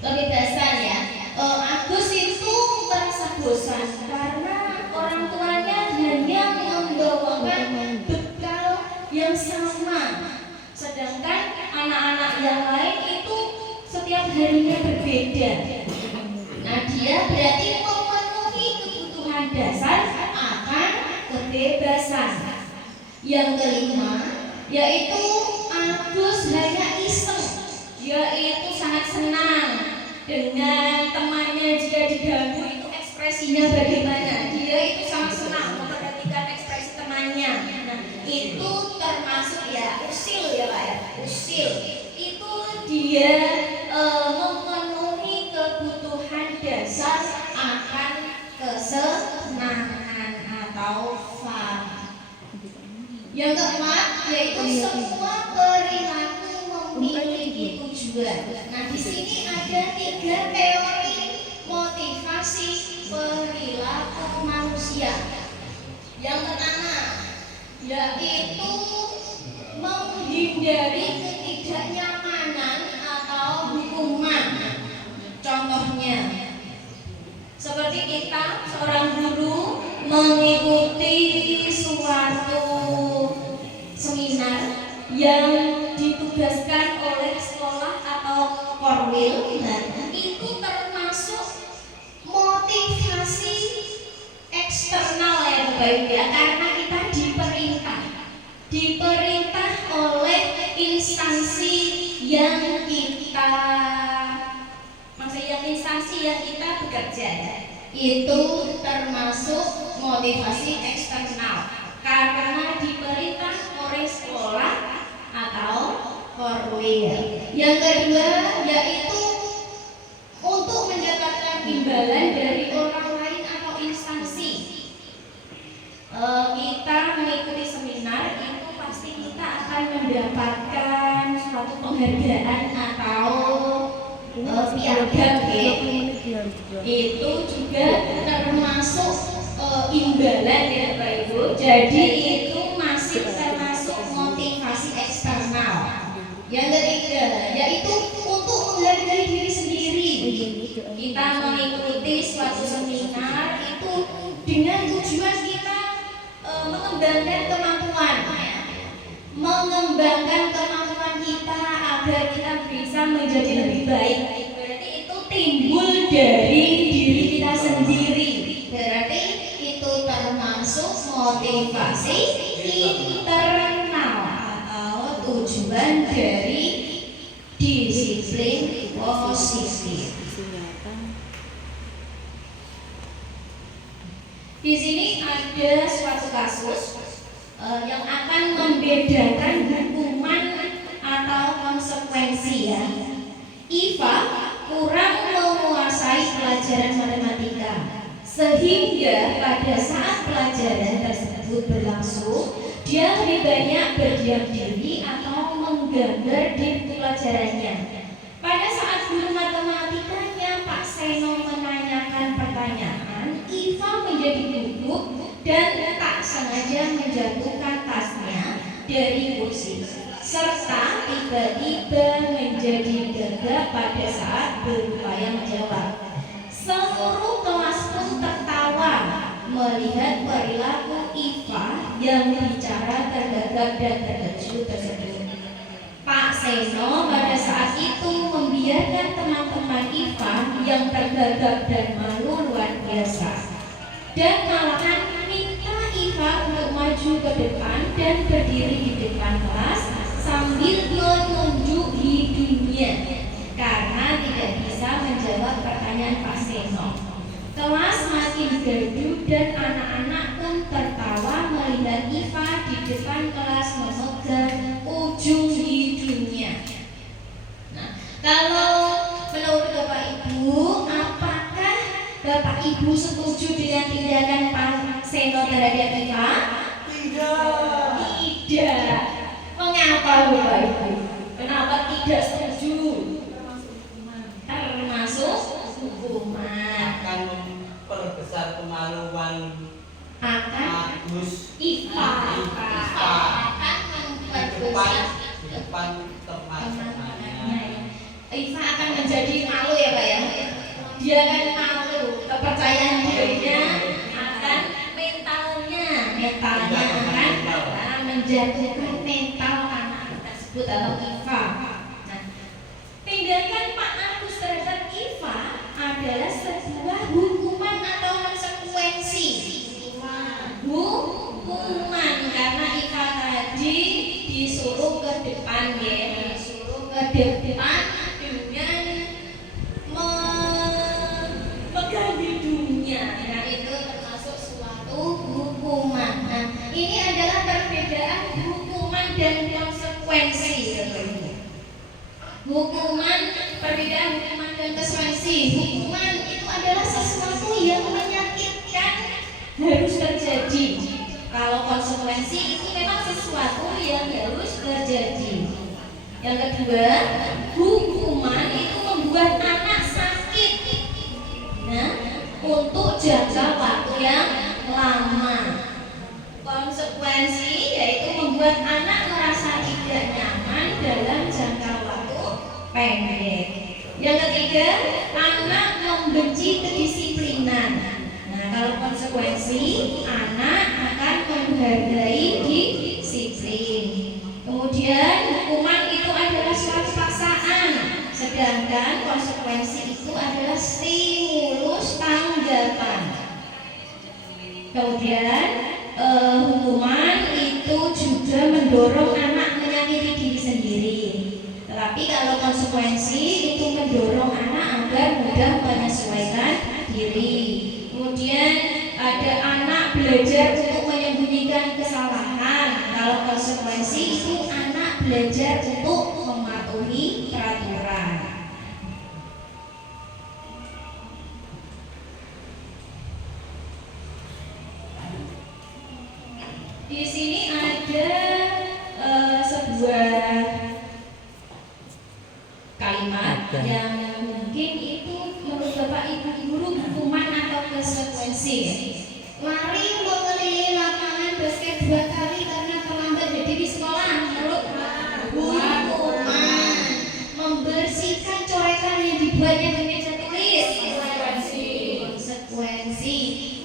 Kebebasan ya. Agus itu merasa bosan karena orang tuanya hanya membawakan bekal yang sama, sedangkan anak-anak yang lain itu setiap harinya berbeda. Nah, dia berarti memenuhi kebutuhan dasar akan kebebasan. Yang kelima, yaitu Agus hanya iseng. Dia itu sangat senang dengan temannya jika diganggu itu ekspresinya bagaimana. Dia itu sangat senang memperhatikan ekspresi temannya. Nah, itu termasuk ya usil ya Pak ya. Usil itu dia memenuhi kebutuhan dasar akan kesenangan atau fun. Yang keempat, yaitu semua perilaku memiliki tujuan. Nah, di sini ada 3 teori motivasi perilaku manusia. Yang pertama, yaitu menghindari ketidaknyamanan atau hukuman. Contohnya, seperti kita seorang guru mengikuti suatu seminar yang ditugaskan oleh sekolah atau korwil. Nah, itu termasuk motivasi eksternal ya Bapak Ibu ya, karena kita diperintah oleh instansi yang kita bekerja ya. Itu termasuk motivasi eksternal karena diperintah oleh sekolah atau korwil. Yang kedua yaitu untuk mendapatkan imbalan dari orang lain atau instansi. Kita mengikuti seminar itu pasti kita akan mendapatkan suatu penghargaan atau piagam itu juga termasuk imbalan ya Bapak Ibu. Jadi itu masih termasuk motivasi eksternal. Yang ketiga yaitu untuk menghargai diri sendiri. Kita mengikuti suatu seminar itu dengan tujuan kita mengembangkan kemampuan kita agar kita bisa menjadi lebih baik. Berarti itu timbul dari diri kita sendiri. Berarti itu termasuk motivasi internal atau tujuan dari disiplin positif. Di sini ada suatu kasus yang akan membedakan hukuman atau konsekuensi ya. Iva kurang menguasai pelajaran matematika sehingga pada saat pelajaran tersebut berlangsung dia lebih banyak berdiam diri atau menggambar di buku pelajarannya. Pada saat guru matematikanya Pak Seno menanyakan pertanyaan, Iva menjadi gugup dan tak sengaja menjatuhkan tasnya dari kursi serta tiba-tiba menjadi gagap pada saat berupaya menjawab. Seluruh kelas pun tertawa melihat perilaku Iva yang bicara tergagap dan terkejut tersebut. Pak Seno pada saat itu membiarkan teman-teman Iva yang tergagap dan malu luar biasa, dan malahan minta Iva untuk maju ke depan dan berdiri di depan kelas sambil menunjuk hidungnya karena tidak bisa menjawab pertanyaan Pak Seno. Kelas makin gaduh dan anak-anak pun tertawa melihat Iva di depan kelas memegang ujung hidungnya. Nah, kalau menurut Bapak Ibu, apakah Bapak Ibu setuju dengan tindakan Pak Seno terhadap Iva? Tidak. Mengapa Bapak Ibu? Kenapa tidak setuju? Termasuk hukuman. Akan memperbesar kemaluan Agus Iva akan di depan teman-temannya. Iva akan menjadi malu ya Pak ya. Dia akan malu, kepercayaan dirinya akan mentalnya akan menjatuhkan mental anak tersebut atau Iva. Nah, tindakan Pak Agus terhadap Iva adalah sebuah hukuman atau konsekuensi. Hukuman karena Iva tadi disuruh ke depan ya, disuruh ke depan dengan memegang hidungnya. Nah, itu termasuk suatu hukuman. Nah, ini adalah perbedaan hukuman dan konsekuensi. Hukuman, perbedaan hukuman dan konsekuensi. Hukuman itu adalah sesuatu yang menyakitkan, harus terjadi. Kalau konsekuensi itu memang sesuatu yang harus terjadi. Yang kedua, hukuman itu membuat anak sakit. Nah, untuk jangka waktu yang lama. Konsekuensi yaitu membuat anak merasa tidak nyaman dalam jangka waktu pendek. Yang ketiga, anak membenci kedisiplinan. Nah, kalau konsekuensi, anak akan menghargai disiplin. Kemudian hukuman itu adalah suatu paksaan, sedangkan konsekuensi itu adalah stimulus tanggapan. Kemudian hukuman itu juga mendorong anak menyakiti diri sendiri. Tetapi kalau konsekuensi itu mendorong anak agar mudah menyesuaikan diri. Kemudian ada anak belajar untuk menyembunyikan kesalahan. Kalau konsekuensi itu anak belajar untuk mematuhi peraturan. Di sini ada sebuah kalimat yang mungkin itu menurut Bapak Ibu guru hukuman atau konsekuensi. Lari mengelilingi lapangan basket 2 kali karena terlambat hadir di sekolah. Menurut hukuman. Membersihkan coretan yang dibuatnya di meja tulis. Konsekuensi.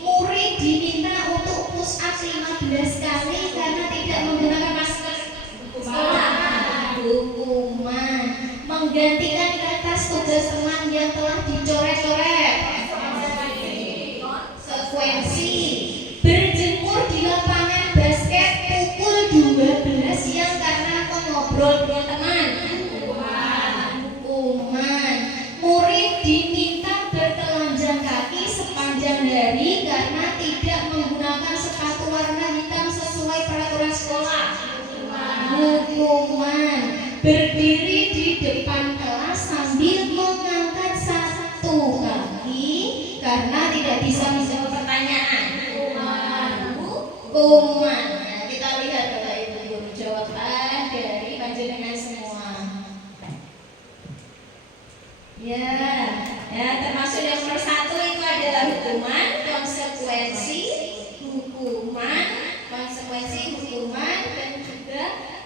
Murid diminta untuk push up 15 kali karena tidak menggunakan masker sekolah. Hukuman. Menggantikan kertas tugas teman yang telah dicoret-coret. Konsekuensi. Berjemur di lapangan basket pukul 12 siang karena mengobrol dengan teman. Hukuman. Murid diminta bertelanjang kaki sepanjang hari karena tidak menggunakan sepatu warna hitam sesuai peraturan sekolah. Hukuman. Berdiri di depan kelas sambil mengangkat satu kaki karena tidak bisa menjawab pertanyaan. Hukuman. Nah, kita lihat Bapak Ibu guru jawaban dari panjenengan semua. Ya, termasuk yang nomor 1 itu adalah hukuman, konsekuensi, hukuman, dan juga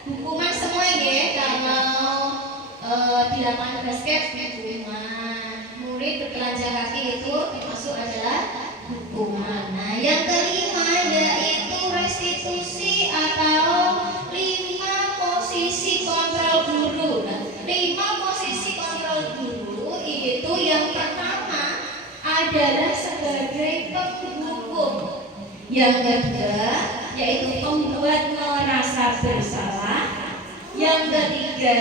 hukuman semua ya. Kalau di lapangan basket hukuman, murid bertelanjang baca kaki itu termasuk adalah hukuman. Nah, yang kelima yaitu restitusi atau 5 posisi kontrol guru. Nah, 5 posisi kontrol guru itu yang pertama adalah sebagai penghukum. Yang kedua yaitu pembuat merasa bersalah. Yang ketiga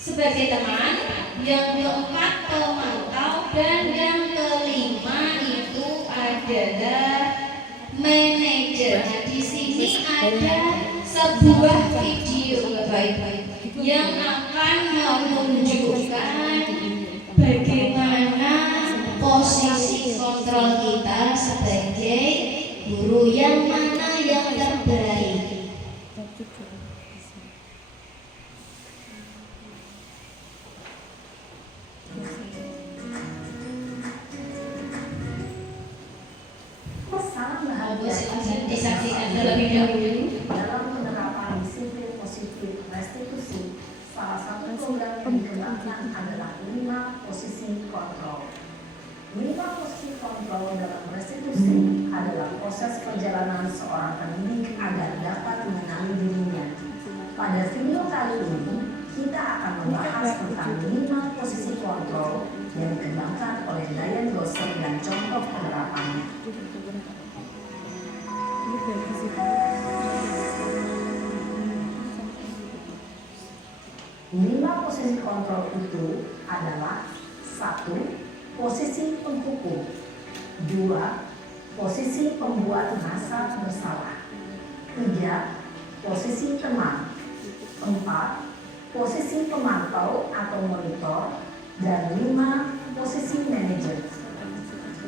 sebagai teman. Yang keempat pemantau. Dan yang kelima itu adalah manajer. Nah, di sini ada sebuah video Bapak-Ibu yang akan menunjukkan bagaimana posisi kontrol kita sebagai guru, yang mana yang terbaik. Disaksikan terlebih dahulu. Dalam penerapan disiplin positif restitusi, salah satu program yang dikembangkan adalah 5 posisi kontrol. 5 posisi kontrol dalam restitusi adalah proses perjalanan seorang pendidik agar dapat mengenali dirinya. Pada video kali ini, kita akan membahas tentang 5 posisi kontrol yang dikembangkan oleh Diane Gosser dan contoh penerapannya. 5 posisi kontrol itu adalah: 1. Posisi penghukum. 2. Posisi pembuat merasa bersalah. 3. Posisi teman. 4. Posisi pemantau atau monitor. Dan 5. Posisi manajer.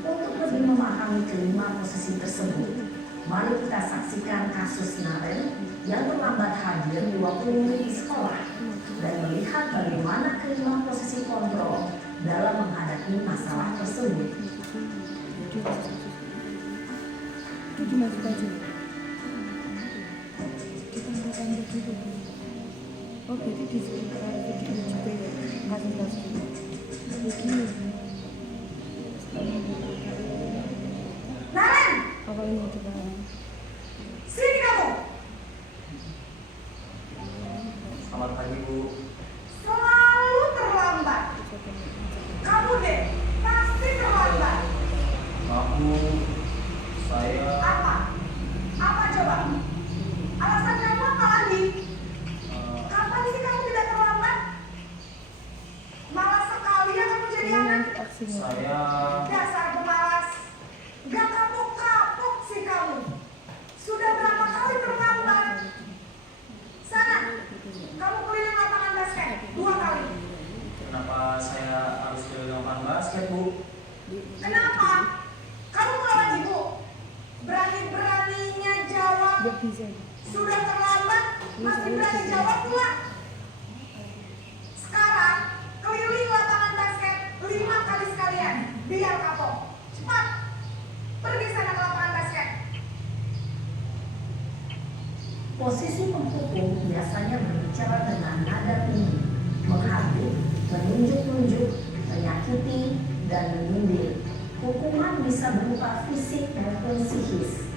Untuk lebih memahami kelima posisi tersebut, mari kita saksikan kasus Naren yang terlambat hadir 20 menit di sekolah dan melihat bagaimana kelima posisi kontrol dalam menghadapi masalah tersebut. Oh, berarti di sekitar video juga ya, kasus-kasusnya. Begini. Naren! Apa ini itu Bang? Sini kamu! Selamat pagi Bu. Selalu terlambat. Kamu deh, pasti terlambat. Maaf Bu, saya Apa? Apa coba? Alasan kamu apa lagi? Kapan sih kamu tidak terlambat? Malas sekali ya kamu jadi anak. saya Dasar pemalas. Gak kapok-kapok sih kamu. Sudah berapa kali terlambat? Sana, kamu keliling lapangan basket 2 kali. kenapa saya harus ke lapangan basket Bu? Kenapa? Kamu melawan ibu. Berani-beraninya jawab. Gak bisa. Sudah terlambat, masih berani jawab pula. Sekarang, keliling lapangan basket 5 kali sekalian. Biar kapok. Cepat. Pergi sana ke lapangan basket. Posisi penghukum biasanya berbicara dengan nada tinggi, menghakimi, menunjuk-nunjuk, menyakiti, dan menyindir. Hukuman bisa berupa fisik maupun psikis.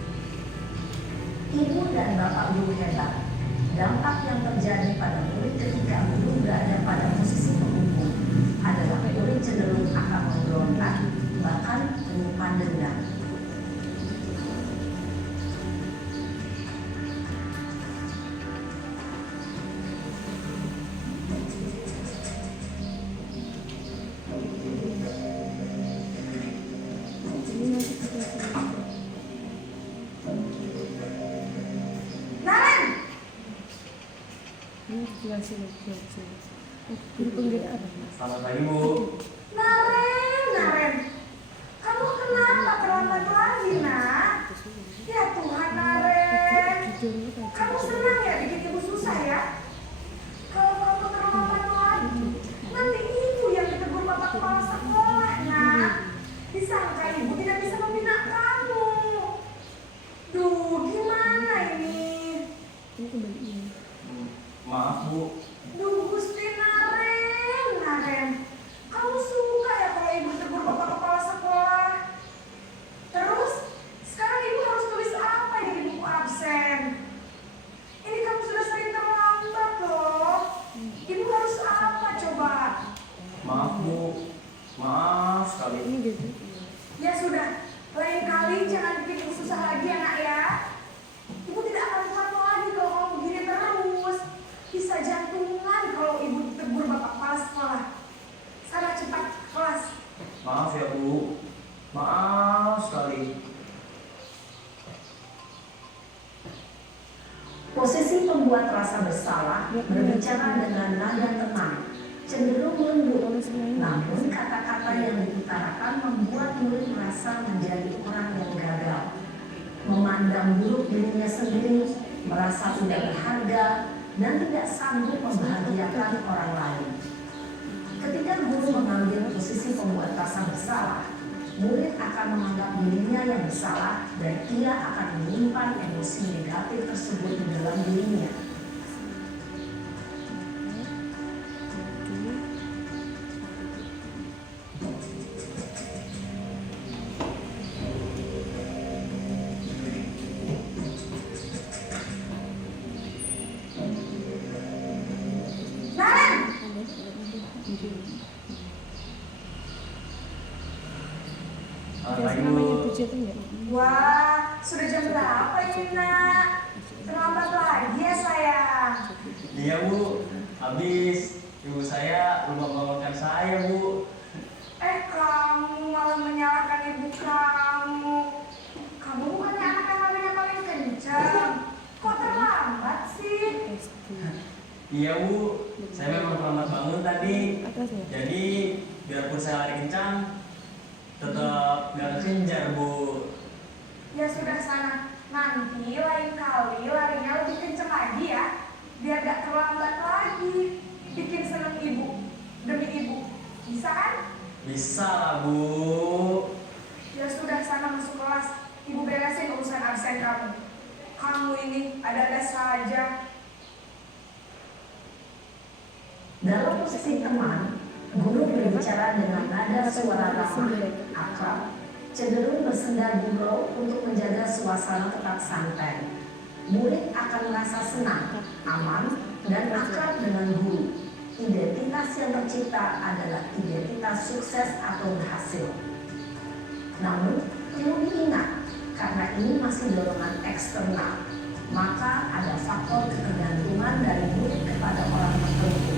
Ibu dan bapak guru hebat. Dampak yang terjadi pada murid ketika guru berada pada posisi penghukum adalah murid cenderung akan memberontak, bahkan menyimpan dendam. Ini nanti kita selesai. Naren! Ini jelasin lagi. Guru pengguna apa? Selamat pagi Bu. Naren, kamu kenapa terlambat lagi, nak? Ya Tuhan, Naren. Kamu senang ya bikin ibu susah ya? Kalau kamu terlambat lagi, nanti ibu yang ditegur bapak kepala sekolah, nak. Disangka ibu tidak bisa membina kamu. Duh, gimana ini? Ini kembali ini. Maaf Bu. Duh, Gusti Naren. Kamu suka ya Posisi pembuat rasa bersalah berbicara dengan nada tenang, cenderung lembut, namun kata-kata yang diutarakan membuat murid merasa menjadi orang yang gagal, memandang buruk dirinya sendiri, merasa tidak berharga, dan tidak sanggup membahagiakan orang lain. Ketika guru mengambil posisi pembuat rasa bersalah, murid akan menganggap dirinya yang bersalah dan ia akan menyimpan emosi negatif tersebut di dalam dirinya. Biasa namanya budgeting ya? Wah, sudah jam berapa ini nak? Terlambat lagi ya sayang. Iya Bu, habis ibu saya lupa bangunkan saya Bu. Kamu malah menyalahkan ibu kamu. Kamu bukannya anak yang larinya paling kencang. Kok terlambat sih? Iya Bu, saya memang terlambat bangun tadi. Atasnya? Jadi biarpun saya lari kencang, tetap nggak kekejar Bu. Ya sudah sana. Nanti lain kali larinya lebih kencang lagi ya. Biar gak terlambat lagi. Bikin seneng ibu. Demi ibu. Bisa kan? Bisa lah Bu. Ya sudah sana masuk kelas. Ibu beresin urusan absen kamu. Kamu ini ada-ada saja. Dalam posisi teman, guru berbicara dengan nada suara ramah, akrab, cenderung bersenda gurau untuk menjaga suasana tetap santai. Murid akan merasa senang, aman, dan akrab dengan guru. Identitas yang tercipta adalah identitas sukses atau berhasil. Namun, perlu diingat, karena ini masih dorongan eksternal, maka ada faktor ketergantungan dari murid kepada orang tertentu.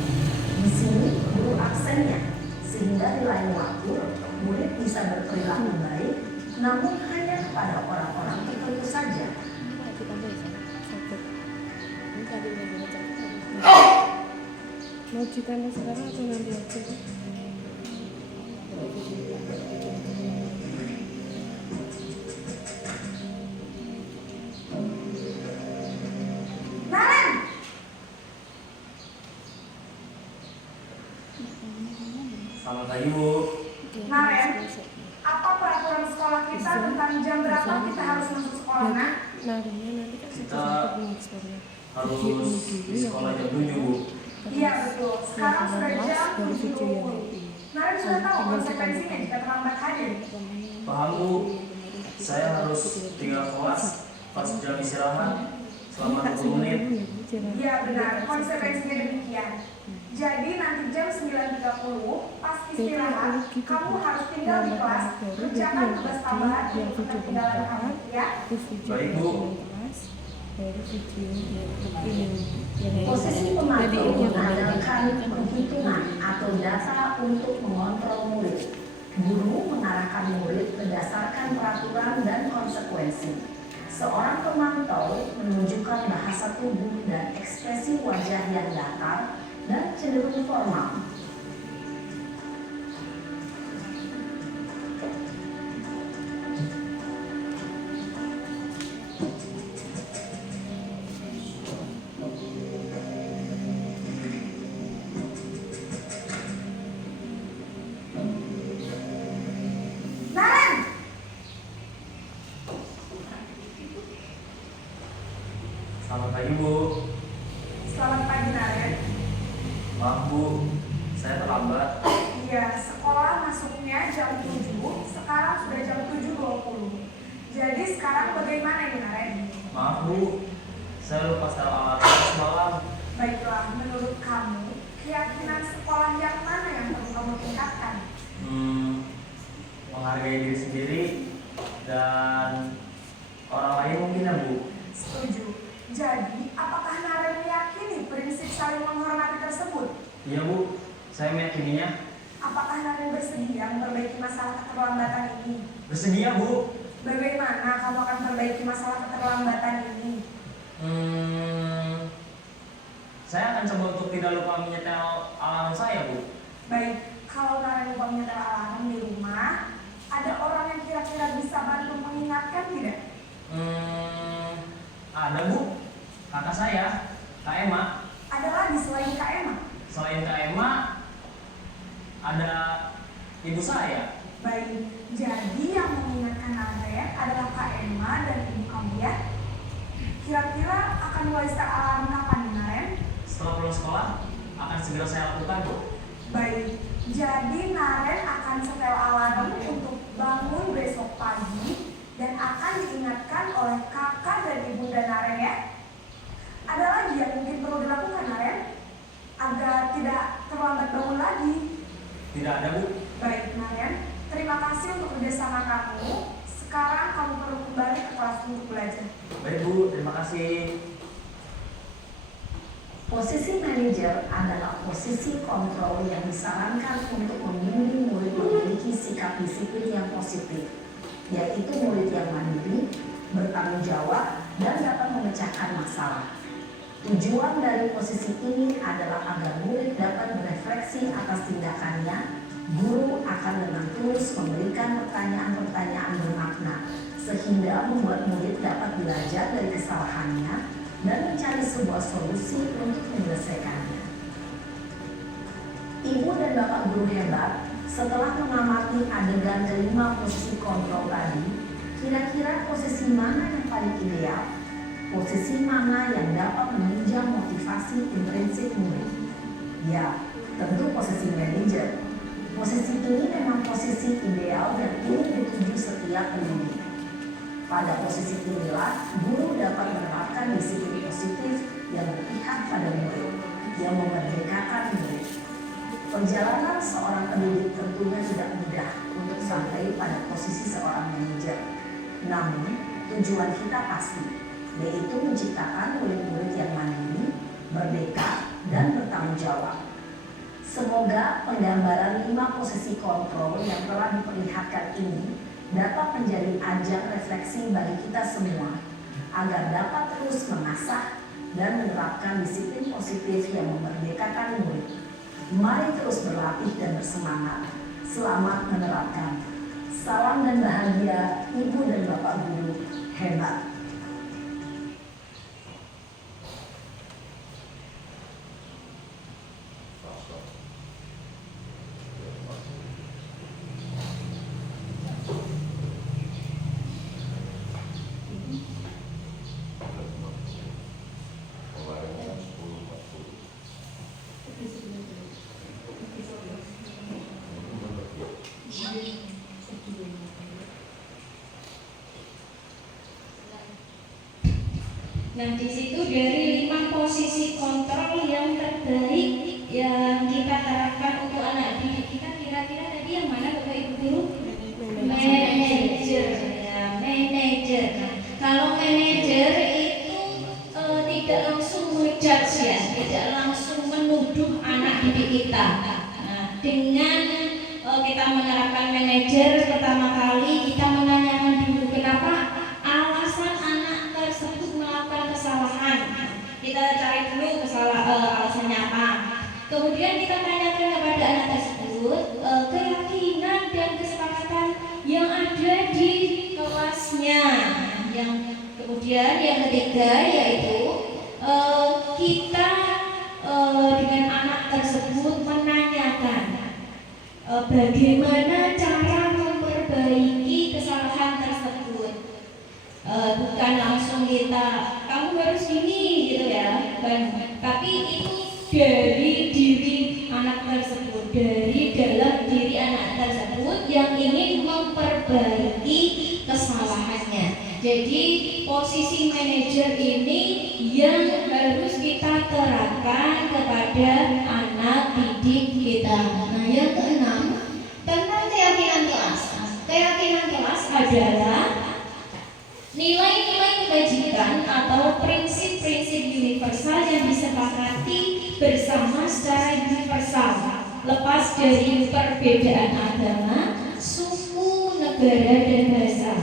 Di sini guru aksennya, sehingga di lain waktu murid bisa berperilaku baik, namun hanya kepada orang-orang tertentu saja. Mau ditambah sekarang atau nanti aja? Naren! Selamat pagi Bu. Naren, apa peraturan sekolah kita tentang jam berapa kita harus masuk sekolah, nak? Narinya nanti kan Kita satu-satu ekspornya. harus di sekolah jam 7 Bu. Iya betul, sekarang sudah jam dari video yang 7.20. Naren sudah tahu konsekuensinya jika terlambat hadir. Paham Bu, saya harus tinggal kelas pas jam istirahat selama 20 menit. Iya benar, konsekuensinya demikian. Jadi nanti jam 9.30 pas istirahat, kamu harus tinggal di kelas, kerjakan tugas tambahan untuk ketinggalan kamu, ya? Baik Bu. Posisi pemantau mengandalkan penghitungan atau data untuk mengontrol murid. Guru mengarahkan murid berdasarkan peraturan dan konsekuensi. Seorang pemantau menunjukkan bahasa tubuh dan ekspresi wajah yang datar dan cenderung formal. Naren! Selamat pagi Bu. Selamat pagi Naren. Maaf Bu, saya terlambat. Iya, sekolah masuknya jam 7, sekarang sudah jam 7.20. Jadi sekarang bagaimana ini Naren? Maaf Bu, saya lupa setel alarm semalam. Baiklah, menurut kamu, keyakinan sekolah yang mana yang perlu kamu tingkatkan? Menghargai diri sendiri dan orang lain mungkin ya Bu. Setuju. Jadi, apakah Naren meyakini prinsip saling menghormati tersebut? Iya Bu, saya meyakininya. Apakah Naren bersedia memperbaiki masalah keterlambatan ini? Bersedia Bu. Bagaimana kamu akan perbaiki masalah keterlambatan ini? Saya akan coba untuk tidak lupa menyetel alarm saya, Bu. Baik, kalau Naren lupa menyetel alarm di rumah, ada orang yang kira-kira bisa bantu mengingatkan tidak? Ada, Bu. Kakak saya, Kak Emma. Ada lagi selain Kak Emma? Selain Kak Emma, ada ibu saya. Baik, jadi yang mengingatkan Naren adalah Kak Emma dan ibu kamu ya? Kira-kira akan mulai start alarm kapan nih Naren? Setelah pulang sekolah, akan segera saya lakukan, Bu. Baik, jadi Naren akan setel alarm untuk bangun besok pagi dan akan diingatkan oleh kakak dan ibunda Naren ya. Ada lagi yang mungkin perlu dilakukan Naren agar tidak terlambat bangun lagi? Tidak ada, Bu. Baik Naren, terima kasih untuk kerjasama kamu. Sekarang kamu perlu kembali ke kelas untuk belajar. Baik, Bu. Terima kasih. Posisi manajer adalah posisi kontrol yang disarankan untuk membimbing murid memiliki sikap disiplin yang positif, yaitu murid yang mandiri, bertanggung jawab, dan dapat memecahkan masalah. Tujuan dari posisi ini adalah agar murid dapat berefleksi atas tindakannya. Guru akan dengan tulus memberikan pertanyaan-pertanyaan bermakna, sehingga membuat murid dapat belajar dari kesalahannya dan mencari sebuah solusi untuk menyelesaikannya. Ibu dan bapak guru hebat, setelah mengamati adegan kelima posisi kontrol tadi, kira-kira posisi mana yang paling ideal? Posisi mana yang dapat menunjang motivasi intrinsik murid? Ya, tentu posisi manajer. Posisi ini memang posisi ideal dan ingin dituju setiap pendidik. Pada posisi inilah, guru dapat menerapkan disiplin positif yang berpihak pada murid, yang memerdekakan murid. Perjalanan seorang pendidik tentunya tidak mudah untuk sampai pada posisi seorang manajer. Namun, tujuan kita pasti, yaitu menciptakan murid-murid yang mandiri, merdeka, dan bertanggung jawab. Semoga penggambaran 5 posisi kontrol yang telah diperlihatkan ini dapat menjadi ajang refleksi bagi kita semua agar dapat terus mengasah dan menerapkan disiplin positif yang memerdekakan murid. Mari terus berlatih dan bersemangat. Selamat menerapkan. Salam dan bahagia Ibu dan Bapak Guru hebat. Nah, di situ dari 5 posisi kontrol yang terbaik yang kita terapkan untuk anak didik kita, kira-kira tadi yang mana Bapak Ibu Guru? Manajer, ya, manajer. Nah, kalau manajer itu tidak langsung menjudge ya, tidak langsung menuduh anak didik kita. Nah, dengan kita menerapkan manajer, pertama kali kita menanyakan dulu kenapa alasan anak tersebut melakukan kesalahan. Kita cari dulu alasannya apa. Kemudian kita tanyakan kepada anak tersebut keyakinan dan kesepakatan yang ada di kelasnya. Yang kemudian yang ketiga yaitu kita dengan anak tersebut menanyakan bagaimana cara memperbaiki kesalahan tersebut. Bukan langsung kita kamu harus gini gitu ya, tapi itu dari diri anak tersebut, dari dalam diri anak tersebut yang ingin memperbaiki kesalahannya. Jadi posisi manajer ini yang harus kita terapkan kepada anak didik kita. Nah, yang keenam tentang keyakinan kelas. Keyakinan kelas adalah nilai-nilai kebajikan atau prinsip-prinsip universal yang disepakati bersama secara universal, lepas dari perbedaan agama, suku, negara, dan bahasa.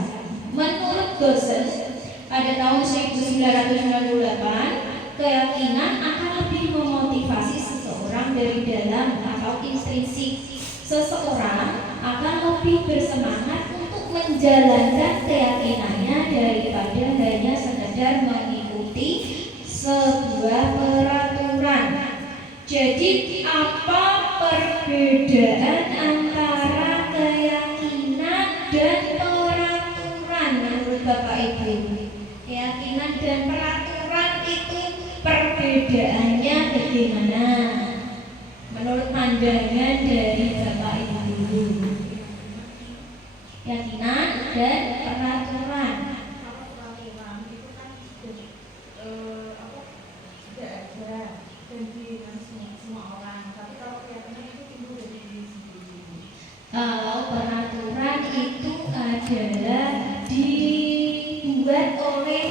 Menurut dosen pada tahun 1998, keyakinan akan lebih memotivasi seseorang dari dalam atau intrinsik. Seseorang akan lebih bersemangat untuk menjalankan keyakinannya daripada hanya sekedar mengikuti sebuah peraturan. Jadi apa perbedaan antara keyakinan dan peraturan menurut Bapak Ibu? Keyakinan dan peraturan itu perbedaannya bagaimana? Menurut pandangan dari Bapak Ibu, keyakinan dan peraturan. Kalau peraturan itu adalah dibuat oleh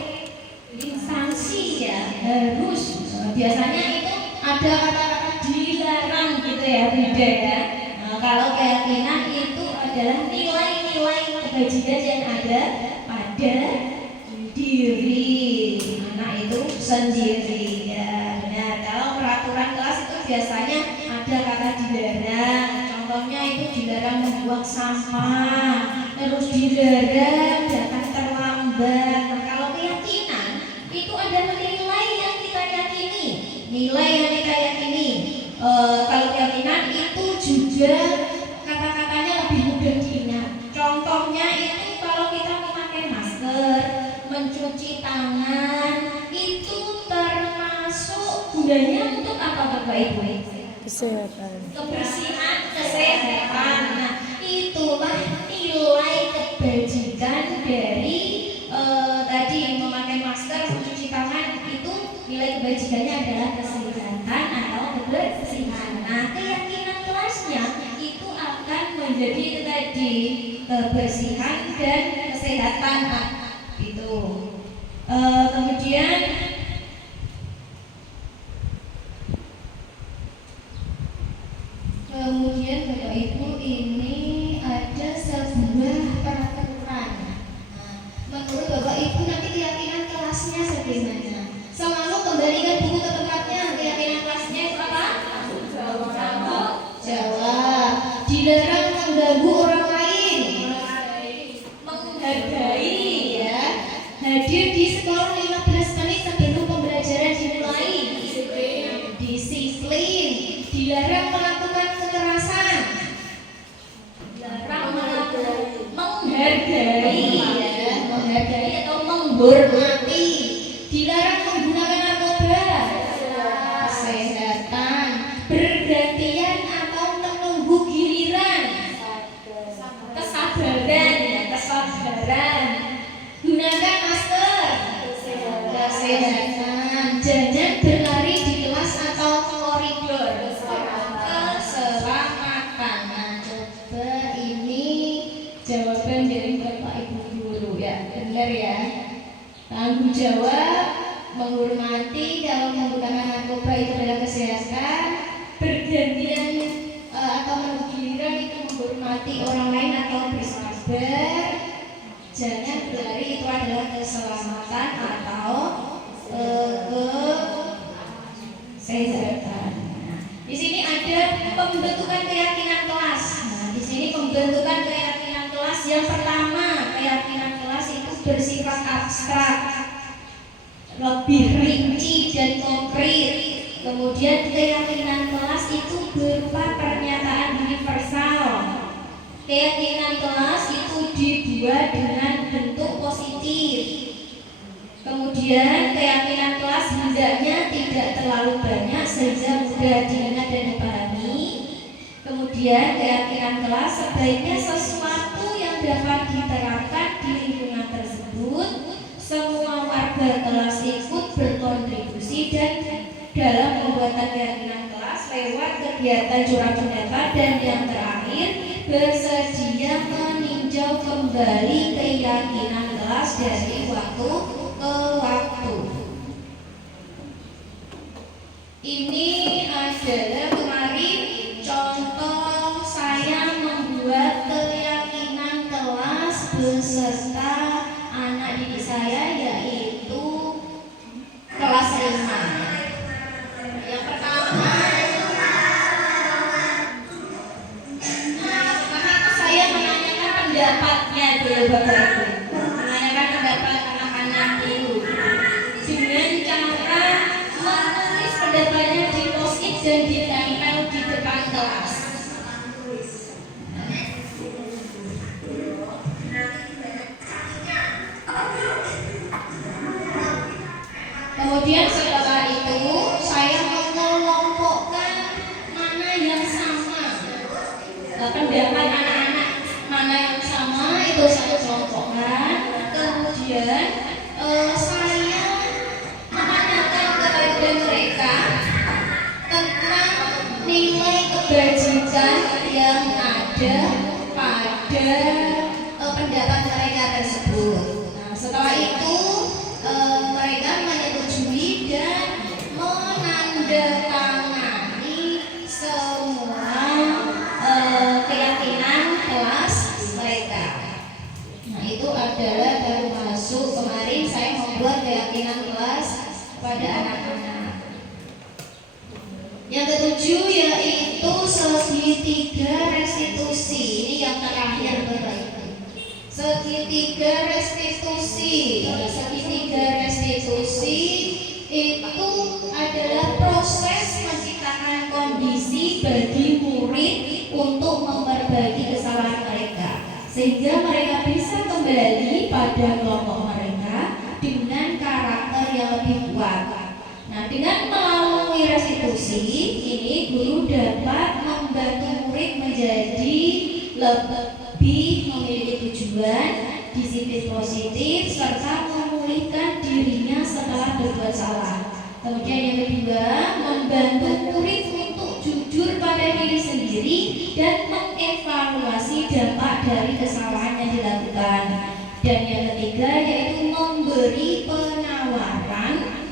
instansi ya, harus biasanya itu ada kata-kata dilarang gitu ya, beda ya. Kalau keyakinan itu adalah nilai-nilai kebajikan yang ada pada diri anak itu sendiri ya, benar. Kalau peraturan kelas itu biasanya ada kata dilarang. Contohnya itu dilarang membuang sampah, terus dilarang datang terlambat. Nah, kalau keyakinan itu ada nilai yang kita yakini, nilai yang kita yakini. Kalau keyakinan itu juga kata-katanya lebih mudah diingat. Contohnya itu kalau kita memakai masker, mencuci tangan, itu termasuk gunanya untuk apa Bapak Ibu? Kesehatan. Kebersihan, kesehatan. Nah, itulah nilai kebajikan dari tadi memakai masker, mencuci tangan, itu nilai kebajikannya adalah kesehatan atau kebersihan. Nah, keyakinan kelasnya itu akan menjadi itu tadi kebersihan dan kesehatan itu. Kemudian Bapak Ibu, ini ada sebuah peraturan. Nah, menurut Bapak Ibu nanti keyakinan kelasnya bagaimana? Selalu kembalikan buku ke tempatnya. Keyakinan kelasnya itu apa? Jawab. Dilarang mengganggu orang lain. Menghargai ya. Hadir di sekolah 15 menit sebelum pembelajaran dimulai. Disiplin. Dilarang melakukan kekerasan. Dilarang menghargai ya, menghargai atau menghormati. Dilarang menggunakan narkoba. Kesehatan. Bergantian atau menunggu giliran. Kesabaran ya, kesabaran. Gunakan masker. Kesehatan. Jangan berlari di kelas atau koridor. Keselamatan. Nah, coba ini jawaban dari Bapak Ibu guru ya, benar ya. Tanggung jawab, menghormati, kalau menggunakan narkoba itu adalah kesehatan. Bergantian atau menunggu giliran itu menghormati orang lain atau bersabar. Jangan berlari itu adalah keselamatan atau kesehatan. Nah, di sini ada pembentukan keyakinan kelas. Nah, di sini pembentukan keyakinan kelas yang pertama, keyakinan kelas itu bersifat abstrak, lebih rinci dan konkret. Kemudian keyakinan kelas itu berupa pernyataan universal. Keyakinan kelas itu dibuat dengan bentuk positif. Kemudian keyakinan kelas hendaknya tidak terlalu banyak sehingga mudah diingat dan dipahami. Kemudian keyakinan kelas sebaiknya sesuatu yang dapat diterapkan di lingkungan tersebut. Semua warga kelas ikut berkontribusi dan dalam pembuatan keyakinan kelas lewat kegiatan curah pendapat, dan yang terakhir bersedia meninjau kembali keyakinan kelas dari waktu ke waktu. Ini adalah kemarin contoh saya membuat keyakinan kelas beserta anak didik saya, yaitu kelas 5. Kemudian setelah itu saya mengelompokkan mana yang sama. Pendapat anak-anak mana yang sama itu saya kelompokkan. Kemudian saya menanyakan kepada mereka tentang nilai kebajikan yang ada pada pendapat mereka tersebut. Nah, setelah itu mereka menyetujui dan menandatangani semua keyakinan kelas mereka. Nah, itu adalah baru masuk kemarin saya membuat keyakinan kelas pada anak-anak. Yang ketujuh yaitu segitiga restitusi. Ini yang terakhir berarti. Segitiga restitusi. Segitiga restitusi itu adalah proses menciptakan kondisi bagi murid untuk memperbaiki kesalahan mereka, sehingga mereka bisa kembali pada kelompok mereka dengan karakter yang lebih kuat. Nah, dengan melalui restitusi ini guru dapat membantu murid menjadi lebih memiliki tujuan, disiplin positif, serta memulihkan dirinya setelah berbuat salah. Kemudian yang kedua, membantu murid untuk jujur pada diri sendiri dan mengevaluasi dampak dari kesalahan yang dilakukan. Dan yang ketiga yaitu memberi penawaran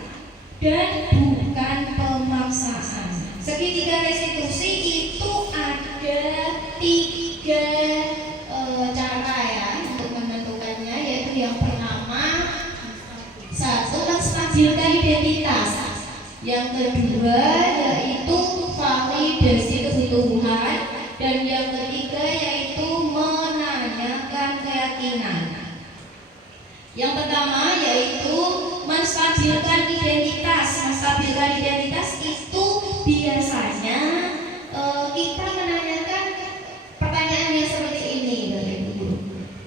dan bukan pemaksaan. Segitiga restitusi itu ada 3 cara ya untuk menentukannya, yaitu yang pertama, 1. Menstabilkan identitas. Yang kedua yaitu validasi kebutuhan, dan yang ketiga yaitu menanyakan keyakinan. Yang pertama yaitu menstabilkan identitas. Menstabilkan identitas itu biasanya kita menanyakan pertanyaan yang seperti ini, Bapak Ibu.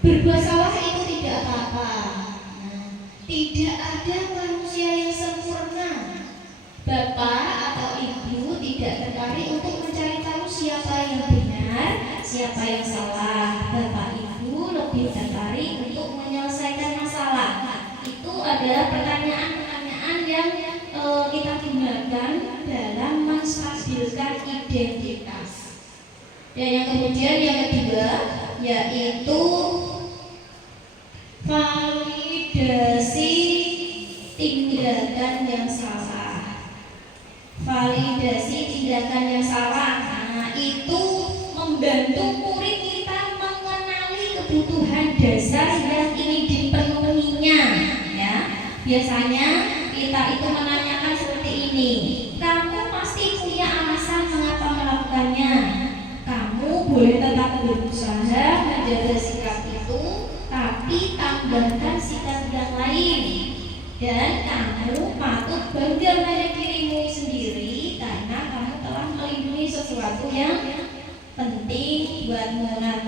Berbuat salah itu tidak apa-apa. Tidak ada manusia yang sempurna. Bapak atau Ibu tidak tertarik untuk mencari tahu siapa yang benar, siapa yang salah. Bapak Ibu lebih tertarik untuk menyelesaikan masalah. Itu adalah pertanyaan-pertanyaan yang kita gunakan dalam menstabilkan identitas. Dan yang kemudian yang kedua yaitu validasi tindakan yang salah. Validasi tindakan yang salah, nah itu membantu murid kita mengenali kebutuhan dasar yang ingin dipenuhinya ya. Biasanya kita itu menanyakan seperti ini, kamu pasti punya alasan mengapa melakukannya. Kamu boleh tetap berusaha menjaga sikap itu, tapi tambahkan sikap yang lain. Dan kamu patut bangga pada dirimu sendiri karena kamu telah melindungi sesuatu yang penting buatmu. Nah,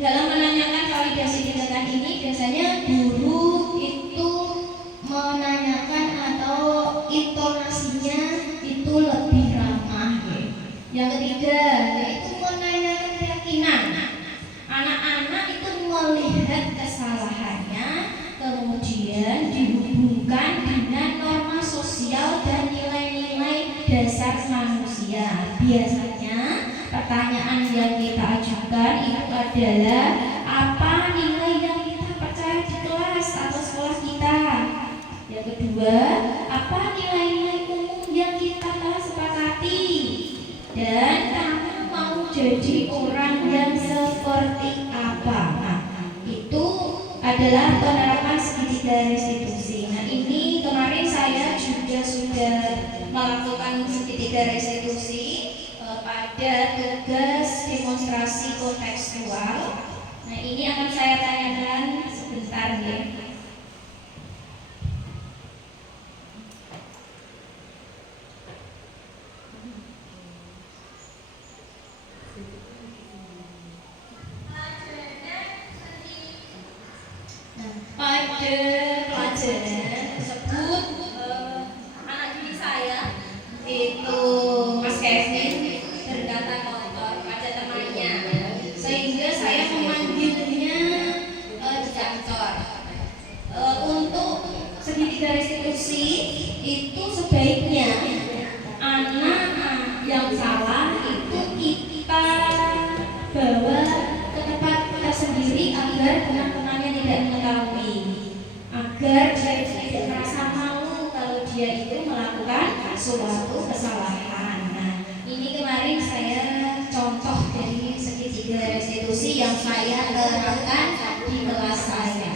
dalam menanyakan validasi tindakan ini biasanya guru itu menanyakan atau intonasinya itu lebih ramah. Yang ketiga yaitu menanyakan keyakinan. Anak-anak itu melihat kesalahannya kemudian dihubungkan dengan norma sosial dan nilai-nilai dasar manusia. Biasanya pertanyaan yang kita ajukan itu adalah apa nilai yang kita percaya di kelas atau sekolah kita. Yang kedua, apa nilai-nilai umum yang kita telah sepakati. Dan kamu mau jadi orang yang seperti apa. Nah, itu adalah penerapan segitiga restitusi. Nah, ini kemarin saya juga sudah melakukan segitiga restitusi pada tugas demonstrasi kontekstual. Nah, ini akan saya tanyakan sebentar ya. Pada pelajaran tersebut restitusi itu sebaiknya anak yang salah itu kita bawa ke tempat tersendiri agar teman-temannya tidak mengetahui, agar dia tidak merasa malu kalau dia itu melakukan suatu kesalahan. Nah, ini kemarin saya contoh dari segitiga restitusi yang saya terapkan di kelas saya.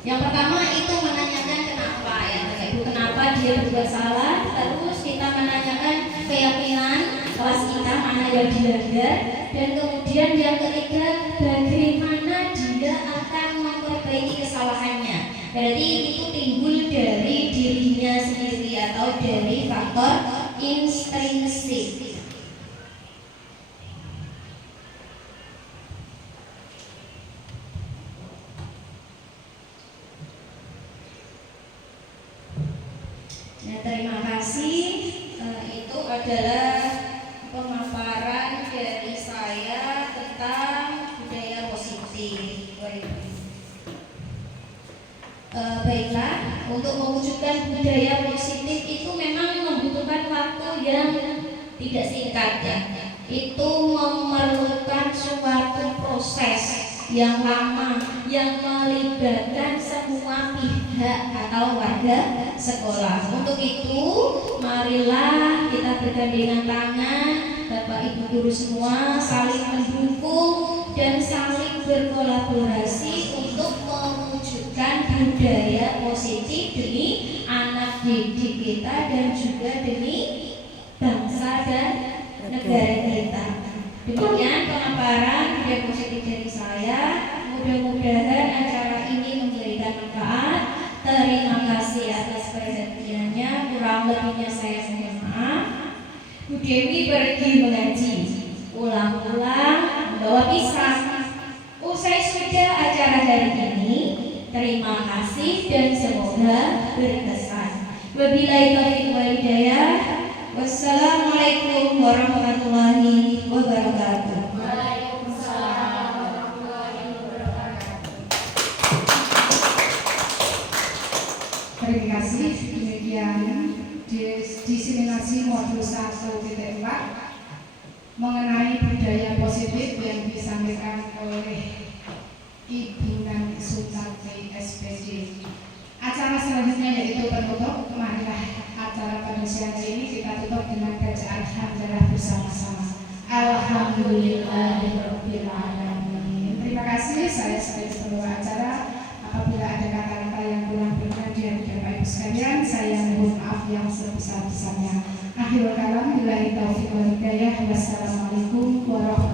Yang pertama itu menanyakan kenapa ya, Ibu, kenapa dia berbuat salah. Terus kita menanyakan keyakinan kelas kita mana yang dilanggar, dan kemudian yang ketiga bagaimana dia akan memperbaiki kesalahannya. Berarti itu timbul dari dirinya sendiri atau dari faktor intrinsik. Nah, terima kasih. Itu adalah pemaparan dari saya tentang budaya positif. Baiklah, untuk mewujudkan budaya positif itu memang membutuhkan waktu yang tidak singkat ya. Itu memerlukan suatu proses yang lama yang melibatkan semua pihak atau warga sekolah. Untuk itu, marilah kita bergandengan tangan, Bapak Ibu guru semua saling mendukung dan saling berkolaborasi untuk mewujudkan budaya positif demi anak didik kita dan juga demi bangsa dan negara kita. Demikian pemaparan budaya positif dari saya. Mudah-mudahan acara ini memberikan manfaat. Terima kasih atas perhatiannya. Kurang lebihnya saya mohon maaf. Bu Dewi pergi mengaji, ulang-ulang membawa pisang. Usai sudah acara hari ini. Terima kasih dan semoga berkesan. Wabillahi taufiq wal hidayah. Wassalamualaikum warahmatullahi wabarakatuh. Terima kasih. Demikian diseminasi modul 1.4 mengenai budaya positif yang disampaikan oleh Ibu Nani Sultanti SPD. Acara selanjutnya yaitu penutup. Marilah acara pada siang ini kita tutup dengan bacaan hamdalah bersama-sama. Alhamdulillahirabbil alamin. Terima kasih. Saya sebagai pembawa acara, apabila ada kata-kata yang kurang berkenan di hadapan Bapak Ibu sekalian, saya mohon maaf yang sebesar-besarnya. Akhirul kalam, billahi taufiq wal hidayah. Wassalamualaikum warahmatullahi wabarakatuh.